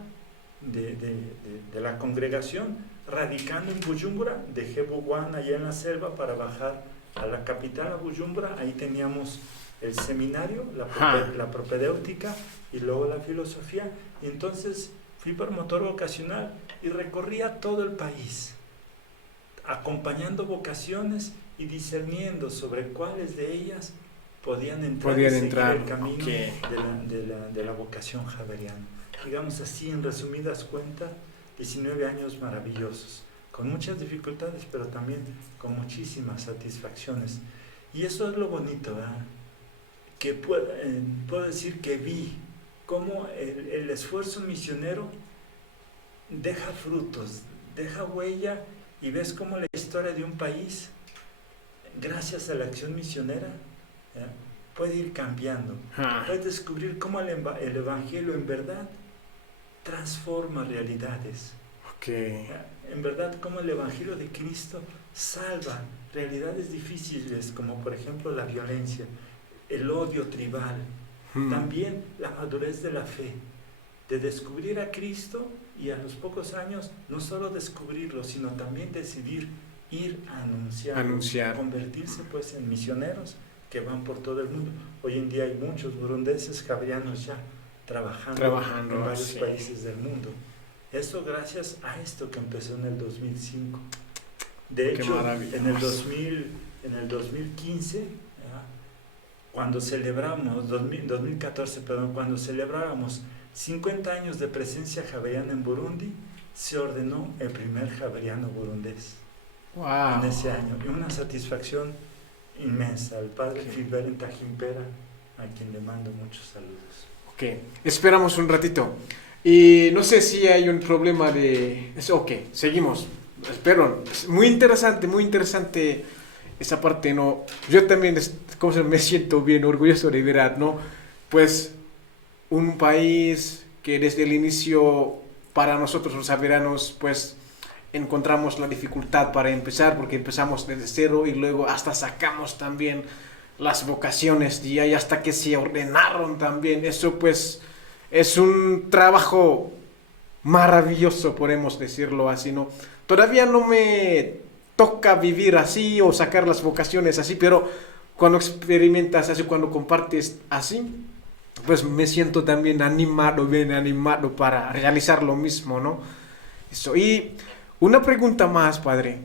de la congregación, radicando en Bujumbura. Dejé Buguana allá en la selva para bajar a la capital, a Bujumbura. Ahí teníamos el seminario, la propedéutica y luego la filosofía. Y entonces fui promotor vocacional y recorría todo el país, acompañando vocaciones y discerniendo sobre cuáles de ellas podían entrar y seguir el camino de la vocación javeriana. Digamos así, en resumidas cuentas, 19 años maravillosos, con muchas dificultades, pero también con muchísimas satisfacciones. Y eso es lo bonito, ¿verdad? Que puedo decir que vi cómo el esfuerzo misionero deja frutos, deja huella, y ves cómo la historia de un país, gracias a la acción misionera, puede ir cambiando. Puedes descubrir cómo el evangelio en verdad transforma realidades. En verdad, cómo el evangelio de Cristo salva realidades difíciles, como por ejemplo la violencia, el odio tribal, también la madurez de la fe, de descubrir a Cristo y a los pocos años no solo descubrirlo, sino también decidir ir a anunciar. Convertirse pues en misioneros que van por todo el mundo. Hoy en día hay muchos burundeses javerianos ya trabajando en varios países del mundo. Eso gracias a esto que empezó en el 2005. De hecho, en el 2015, cuando celebramos, 2014, perdón, cuando celebrábamos 50 años de presencia javeriana en Burundi, se ordenó el primer javeriano burundés en ese año. Y una satisfacción inmensa al padre Gilbert Tajimpera, a quien le mando muchos saludos. Esperamos un ratito. Y no sé si hay un problema de... seguimos. Espero. Muy interesante esa parte, ¿no? Yo también me siento bien orgulloso de ver, ¿no? Pues un país que desde el inicio, para nosotros los javerianos, pues encontramos la dificultad para empezar, porque empezamos desde cero y luego hasta sacamos también las vocaciones y ahí hasta que se ordenaron también. Eso pues es un trabajo maravilloso, podemos decirlo así, ¿no? Todavía no me toca vivir así o sacar las vocaciones así, pero cuando experimentas así, cuando compartes así, pues me siento también bien animado para realizar lo mismo, ¿no? Eso. Y una pregunta más, padre.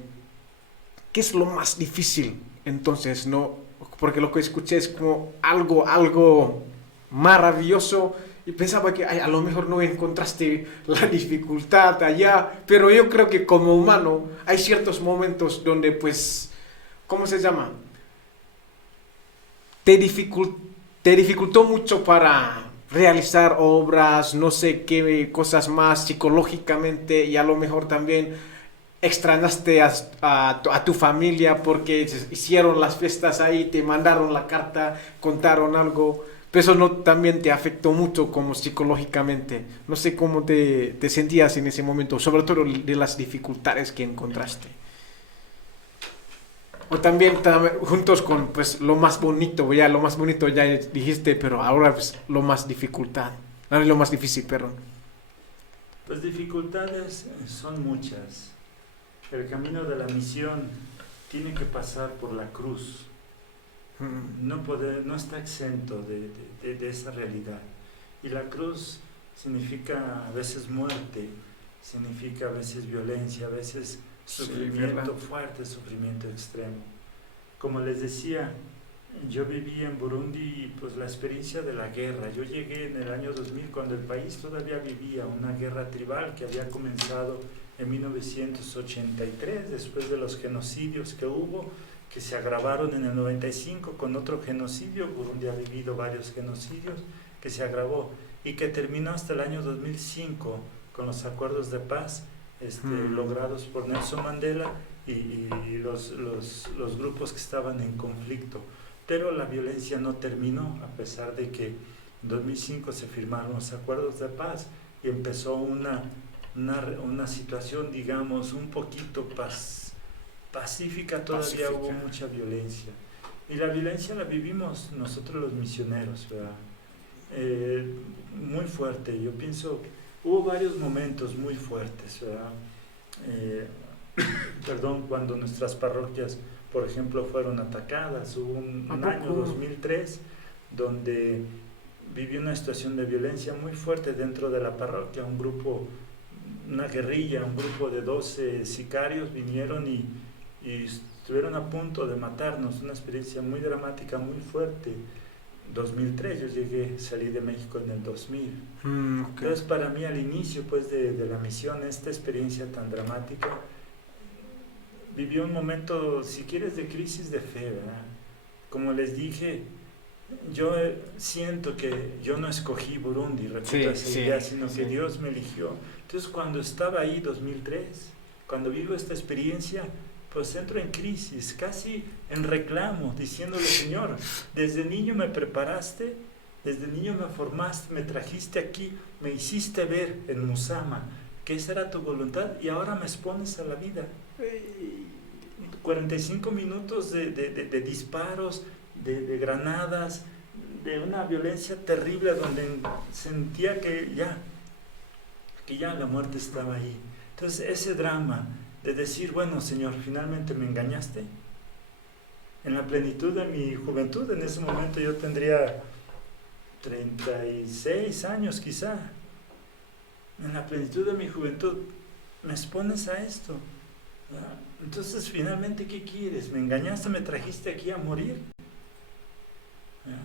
¿Qué es lo más difícil entonces, no? Porque lo que escuché es como algo maravilloso y pensaba que ay, a lo mejor no encontraste la dificultad allá, pero yo creo que como humano hay ciertos momentos donde pues, ¿cómo se llama? Te, dificul- te dificultó mucho para realizar obras, no sé qué cosas más psicológicamente y a lo mejor también extrañaste a tu familia porque hicieron las fiestas ahí, te mandaron la carta, contaron algo, pero eso no también te afectó mucho como psicológicamente. No sé cómo te sentías en ese momento, sobre todo de las dificultades que encontraste. O también juntos con pues lo más bonito, ya lo más bonito ya dijiste, pero ahora pues lo más dificultad, lo más difícil, perdón. Pues dificultades son muchas. El camino de la misión tiene que pasar por la cruz. No está exento de esa realidad. Y la cruz significa a veces muerte, significa a veces violencia, a veces sufrimiento fuerte, sufrimiento extremo. Como les decía, yo viví en Burundi pues la experiencia de la guerra. Yo llegué en el año 2000 cuando el país todavía vivía una guerra tribal que había comenzado en 1983, después de los genocidios que hubo, que se agravaron en el 95 con otro genocidio. Burundi ha vivido varios genocidios, que se agravó y que terminó hasta el año 2005 con los acuerdos de paz logrados por Nelson Mandela y los grupos que estaban en conflicto. Pero la violencia no terminó, a pesar de que en 2005 se firmaron los acuerdos de paz y empezó una situación, digamos, un poquito pacífica. Todavía hubo mucha violencia. Y la violencia la vivimos nosotros los misioneros, ¿verdad? Muy fuerte. Yo pienso, hubo varios momentos muy fuertes, ¿verdad? Cuando nuestras parroquias, por ejemplo, fueron atacadas. Hubo un año 2003 donde viví una situación de violencia muy fuerte dentro de la parroquia. Una guerrilla, un grupo de 12 sicarios vinieron y estuvieron a punto de matarnos. Una experiencia muy dramática, muy fuerte. 2003, yo salí de México en el 2000. Okay. Entonces para mí al inicio pues de la misión, esta experiencia tan dramática, viví un momento, si quieres, de crisis de fe, ¿verdad? Como les dije, yo siento que yo no escogí Burundi, repito esa idea, sino que Dios me eligió. Entonces cuando estaba ahí 2003, cuando vivo esta experiencia, pues entro en crisis, casi en reclamo, diciéndole: Señor, desde niño me preparaste, desde niño me formaste, me trajiste aquí, me hiciste ver en Musama que esa era tu voluntad y ahora me expones a la vida. 45 minutos de disparos, de granadas, de una violencia terrible donde sentía que ya la muerte estaba ahí. Entonces ese drama de decir: bueno, Señor, finalmente me engañaste. En la plenitud de mi juventud, en ese momento yo tendría 36 años quizá. En la plenitud de mi juventud me expones a esto, ¿verdad? Entonces finalmente, ¿qué quieres? ¿Me engañaste? ¿Me trajiste aquí a morir? ¿Verdad?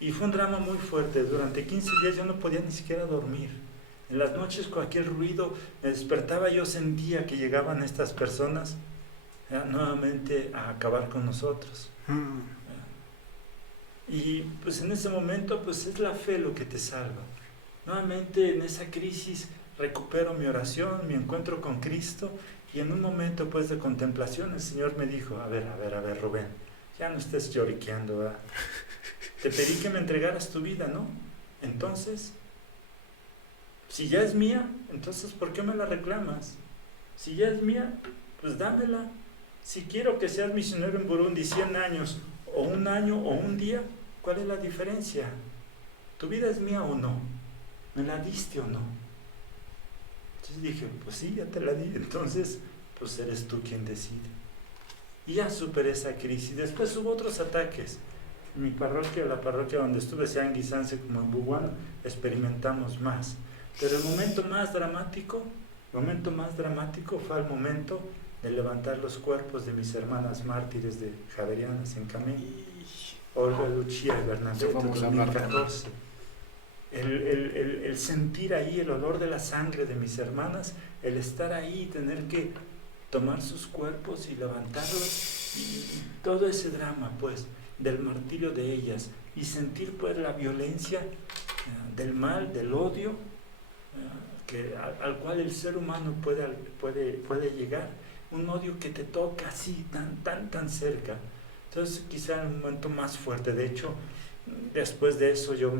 Y fue un drama muy fuerte. Durante 15 días yo no podía ni siquiera dormir. En las noches cualquier ruido me despertaba, yo sentía que llegaban estas personas nuevamente a acabar con nosotros. Y pues en ese momento pues es la fe lo que te salva. Nuevamente en esa crisis recupero mi oración, mi encuentro con Cristo, y en un momento pues de contemplación el Señor me dijo: a ver Rubén, ya no estés lloriqueando, ¿verdad? Te pedí que me entregaras tu vida, ¿no? Entonces, si ya es mía, entonces ¿por qué me la reclamas? Si ya es mía, pues dámela. Si quiero que seas misionero en Burundi 100 años, o un año, o un día, ¿cuál es la diferencia? ¿Tu vida es mía o no? ¿Me la diste o no? Entonces dije: pues sí, ya te la di. Entonces, pues eres tú quien decide. Y ya superé esa crisis. Después hubo otros ataques. En mi parroquia, la parroquia donde estuve, sea en Guisance como en Buguano, experimentamos más. Pero el momento más dramático fue el momento de levantar los cuerpos de mis hermanas mártires de Javerianas en Camé, Olga, Lucía y Bernadette, 2014. el sentir ahí el olor de la sangre de mis hermanas, el estar ahí y tener que tomar sus cuerpos y levantarlos, y todo ese drama pues del martirio de ellas, y sentir pues la violencia del mal, del odio al cual el ser humano puede llegar, un odio que te toca así tan cerca. Entonces quizá el momento más fuerte, de hecho después de eso yo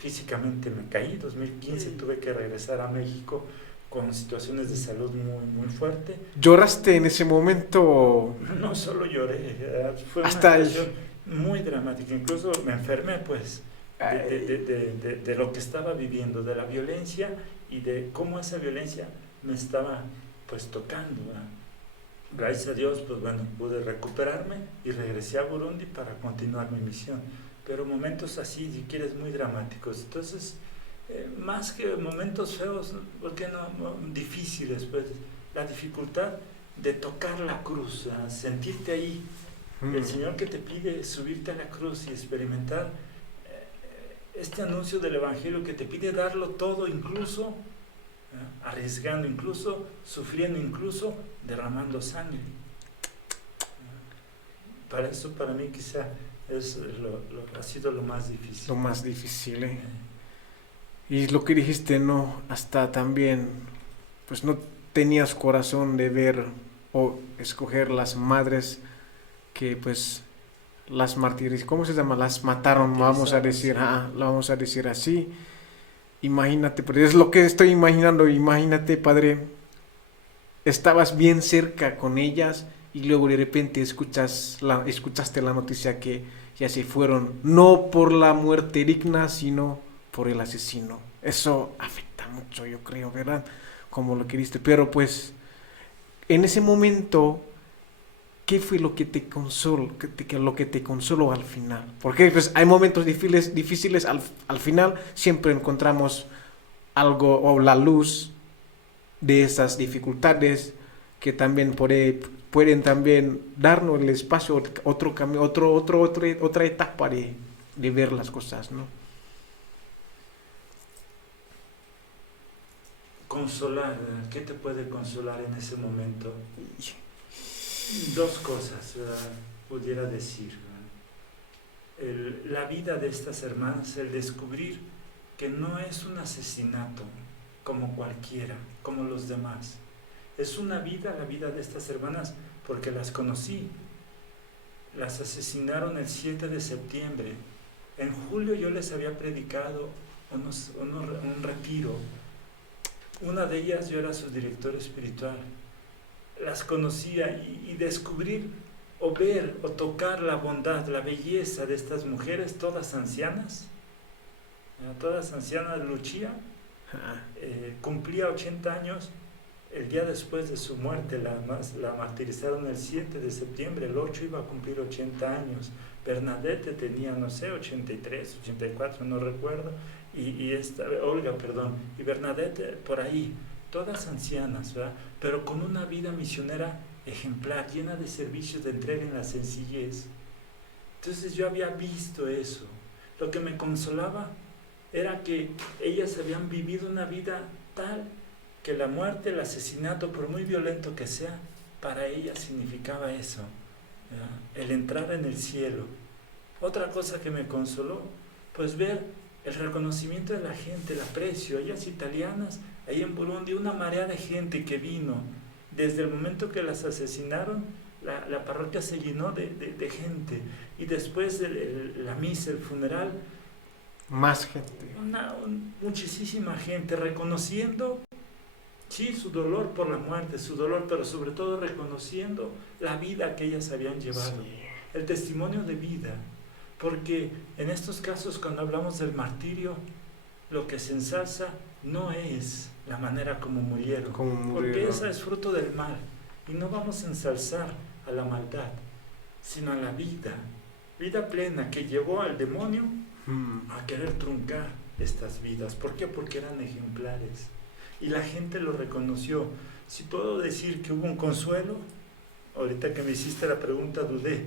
físicamente me caí. 2015 tuve que regresar a México con situaciones de salud muy fuerte. ¿Lloraste en ese momento? No solo lloré, fue una hasta situación muy dramática, incluso me enfermé pues de lo que estaba viviendo, de la violencia y de cómo esa violencia me estaba pues tocando, ¿verdad? Gracias a Dios pues bueno, pude recuperarme y regresé a Burundi para continuar mi misión, pero momentos así, si quieres, muy dramáticos. Entonces más que momentos feos, ¿por qué no difíciles? Pues la dificultad de tocar la cruz, sentirte ahí, el Señor que te pide subirte a la cruz y experimentar este anuncio del Evangelio que te pide darlo todo, incluso arriesgando, incluso sufriendo, incluso derramando sangre. Para eso, para mí quizá ha sido lo más difícil. Lo más difícil, ¿eh? Y lo que dijiste, no, hasta también, pues no tenías corazón de ver o escoger las madres que pues las martirizaron, ¿cómo se llama? Las mataron, vamos a decir, vamos a decir así. Imagínate, pero es lo que estoy imaginando, imagínate, Padre, estabas bien cerca con ellas y luego de repente escuchaste la noticia que ya se fueron, no por la muerte digna, sino por el asesino. Eso afecta mucho, yo creo, ¿verdad? Como lo que diste, pero pues en ese momento, ¿qué fue lo que te consoló, lo que te consoló al final? Porque pues hay momentos difíciles al final siempre encontramos algo o la luz de esas dificultades que también pueden también darnos el espacio, otro camino, otra etapa de ver las cosas, ¿no? Consolar, ¿qué te puede consolar en ese momento? Dos cosas, pudiera decir. La vida de estas hermanas, el descubrir que no es un asesinato como cualquiera, como los demás. Es una vida, la vida de estas hermanas, porque las conocí. Las asesinaron el 7 de septiembre. En julio yo les había predicado un retiro. Una de ellas yo era su director espiritual. Las conocía y descubrir o ver o tocar la bondad, la belleza de estas mujeres, todas ancianas. Lucía cumplía 80 años. El día después de su muerte la martirizaron el 7 de septiembre, el 8 iba a cumplir 80 años. Bernadette tenía, no sé, 83, 84, no recuerdo, Olga, y Bernadette por ahí, todas ancianas, ¿verdad? Pero con una vida misionera ejemplar, llena de servicios, de entrega en la sencillez. Entonces yo había visto eso. Lo que me consolaba era que ellas habían vivido una vida tal que la muerte, el asesinato, por muy violento que sea, para ellas significaba eso, ¿verdad? El entrar en el cielo. Otra cosa que me consoló, pues ver el reconocimiento de la gente, el aprecio. Ellas italianas, ahí en Burundi, una marea de gente que vino. Desde el momento que las asesinaron, la parroquia se llenó de gente. Y después la misa, el funeral, más gente. Muchísima gente reconociendo, sí, su dolor por la muerte, su dolor, pero sobre todo reconociendo la vida que ellas habían llevado. Sí. El testimonio de vida. Porque en estos casos, cuando hablamos del martirio, lo que se ensalza no es la manera como murieron, porque esa es fruto del mal. Y no vamos a ensalzar a la maldad, sino a la vida plena que llevó al demonio a querer truncar estas vidas. ¿Por qué? Porque eran ejemplares. Y la gente lo reconoció. Si puedo decir que hubo un consuelo, ahorita que me hiciste la pregunta dudé,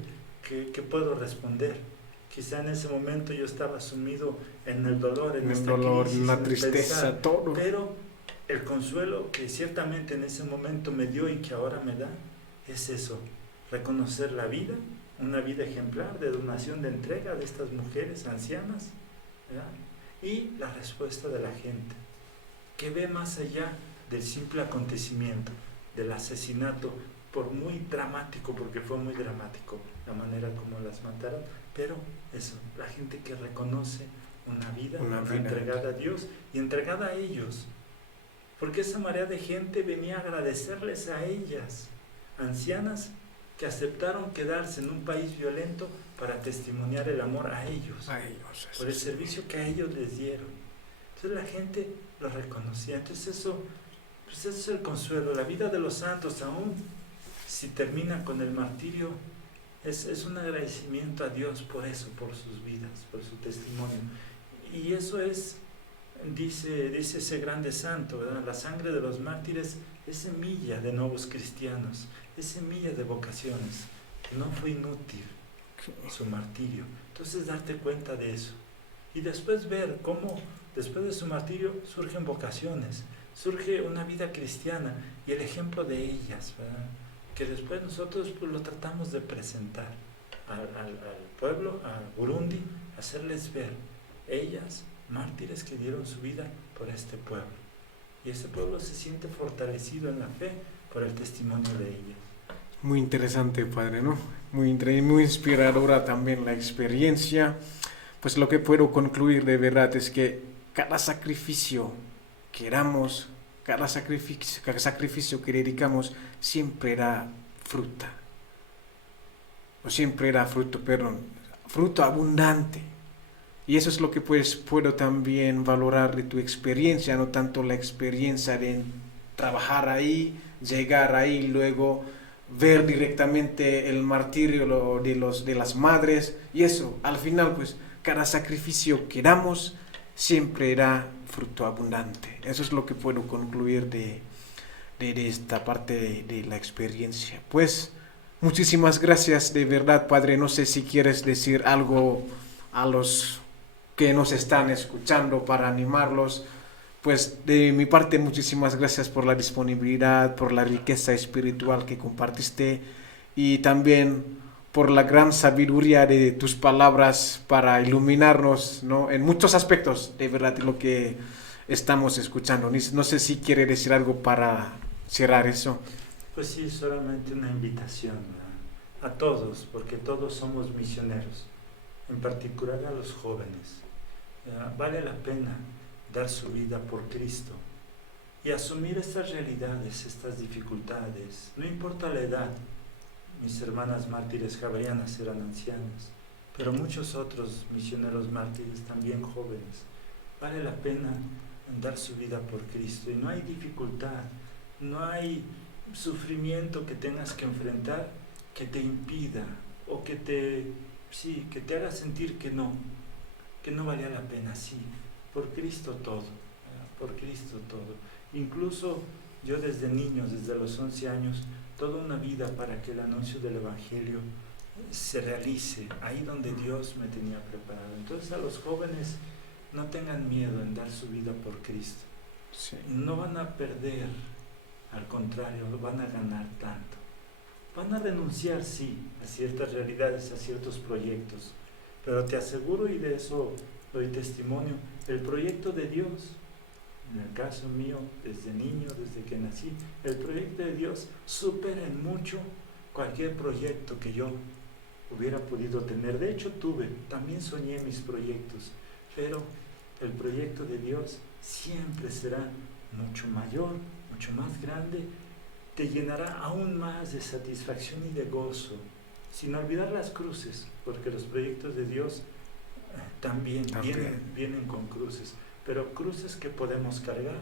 ¿qué puedo responder? Quizá en ese momento yo estaba sumido en el dolor, en esta dolor, crisis, en la el tristeza, pensar, todo. pero el consuelo que ciertamente en ese momento me dio y que ahora me da, es eso, reconocer la vida, una vida ejemplar de donación, de entrega de estas mujeres ancianas, ¿verdad? Y la respuesta de la gente, que ve más allá del simple acontecimiento, del asesinato, por muy dramático, porque fue muy dramático la manera como las mataron, pero eso, la gente que reconoce una vida entregada a Dios y entregada a ellos, porque esa marea de gente venía a agradecerles a ellas, ancianas que aceptaron quedarse en un país violento para testimoniar el amor a ellos, por el servicio que a ellos les dieron. Entonces la gente lo reconocía. Entonces eso es el consuelo. La vida de los santos, aún si termina con el martirio, es un agradecimiento a Dios por eso, por sus vidas, por su testimonio. Y eso es, dice ese grande santo, ¿verdad? La sangre de los mártires es semilla de nuevos cristianos, es semilla de vocaciones. No fue inútil su martirio. Entonces darte cuenta de eso. Y después ver cómo después de su martirio surgen vocaciones, surge una vida cristiana y el ejemplo de ellas, ¿verdad? Que después nosotros pues, lo tratamos de presentar al pueblo, a Burundi, hacerles ver, ellas, mártires que dieron su vida por este pueblo. Y este pueblo se siente fortalecido en la fe por el testimonio de ellas. Muy interesante, padre, ¿no? Muy inspiradora también la experiencia. Pues lo que puedo concluir de verdad es que cada sacrificio que damos, cada sacrificio que dedicamos siempre da fruto. O siempre da fruto abundante. Y eso es lo que pues puedo también valorar de tu experiencia, no tanto la experiencia de trabajar ahí, llegar ahí, luego ver directamente el martirio de las madres, y eso, al final pues cada sacrificio que damos siempre da fruto abundante. Eso es lo que puedo concluir de esta parte de la experiencia. Pues muchísimas gracias de verdad, padre. No sé si quieres decir algo a los que nos están escuchando para animarlos. Pues de mi parte muchísimas gracias por la disponibilidad, por la riqueza espiritual que compartiste y también por la gran sabiduría de tus palabras para iluminarnos, ¿no? En muchos aspectos, de verdad, de lo que estamos escuchando. No sé si quiere decir algo para cerrar eso. Pues sí, solamente una invitación, ¿verdad? A todos, porque todos somos misioneros, en particular a los jóvenes. Vale la pena dar su vida por Cristo y asumir estas realidades, estas dificultades, no importa la edad. Mis hermanas mártires javerianas eran ancianas, pero muchos otros misioneros mártires también jóvenes. Vale la pena dar su vida por Cristo y no hay dificultad, no hay sufrimiento que tengas que enfrentar que te impida o que te haga sentir que no valía la pena. Sí, por Cristo todo, por Cristo todo. Incluso yo desde niño, desde los 11 años, toda una vida para que el anuncio del Evangelio se realice ahí donde Dios me tenía preparado. Entonces a los jóvenes no tengan miedo en dar su vida por Cristo. Sí. No van a perder, al contrario, lo van a ganar tanto. Van a renunciar, sí, a ciertas realidades, a ciertos proyectos, pero te aseguro, y de eso doy testimonio, el proyecto de Dios, en el caso mío, desde niño, desde que nací, el proyecto de Dios supera en mucho cualquier proyecto que yo hubiera podido tener. De hecho también soñé mis proyectos, pero el proyecto de Dios siempre será mucho mayor, mucho más grande, te llenará aún más de satisfacción y de gozo, sin olvidar las cruces, porque los proyectos de Dios también. Vienen con cruces, pero cruces que podemos cargar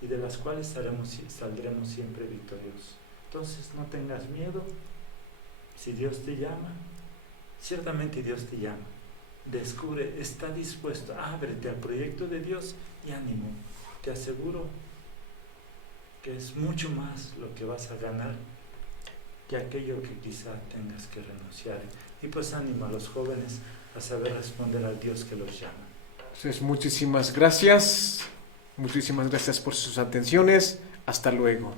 y de las cuales saldremos siempre victoriosos. Entonces no tengas miedo. Si Dios te llama, ciertamente Dios te llama. Descubre, está dispuesto, ábrete al proyecto de Dios y ánimo. Te aseguro que es mucho más lo que vas a ganar que aquello que quizá tengas que renunciar. Y pues animo a los jóvenes a saber responder al Dios que los llama. Entonces, muchísimas gracias. Muchísimas gracias por sus atenciones. Hasta luego.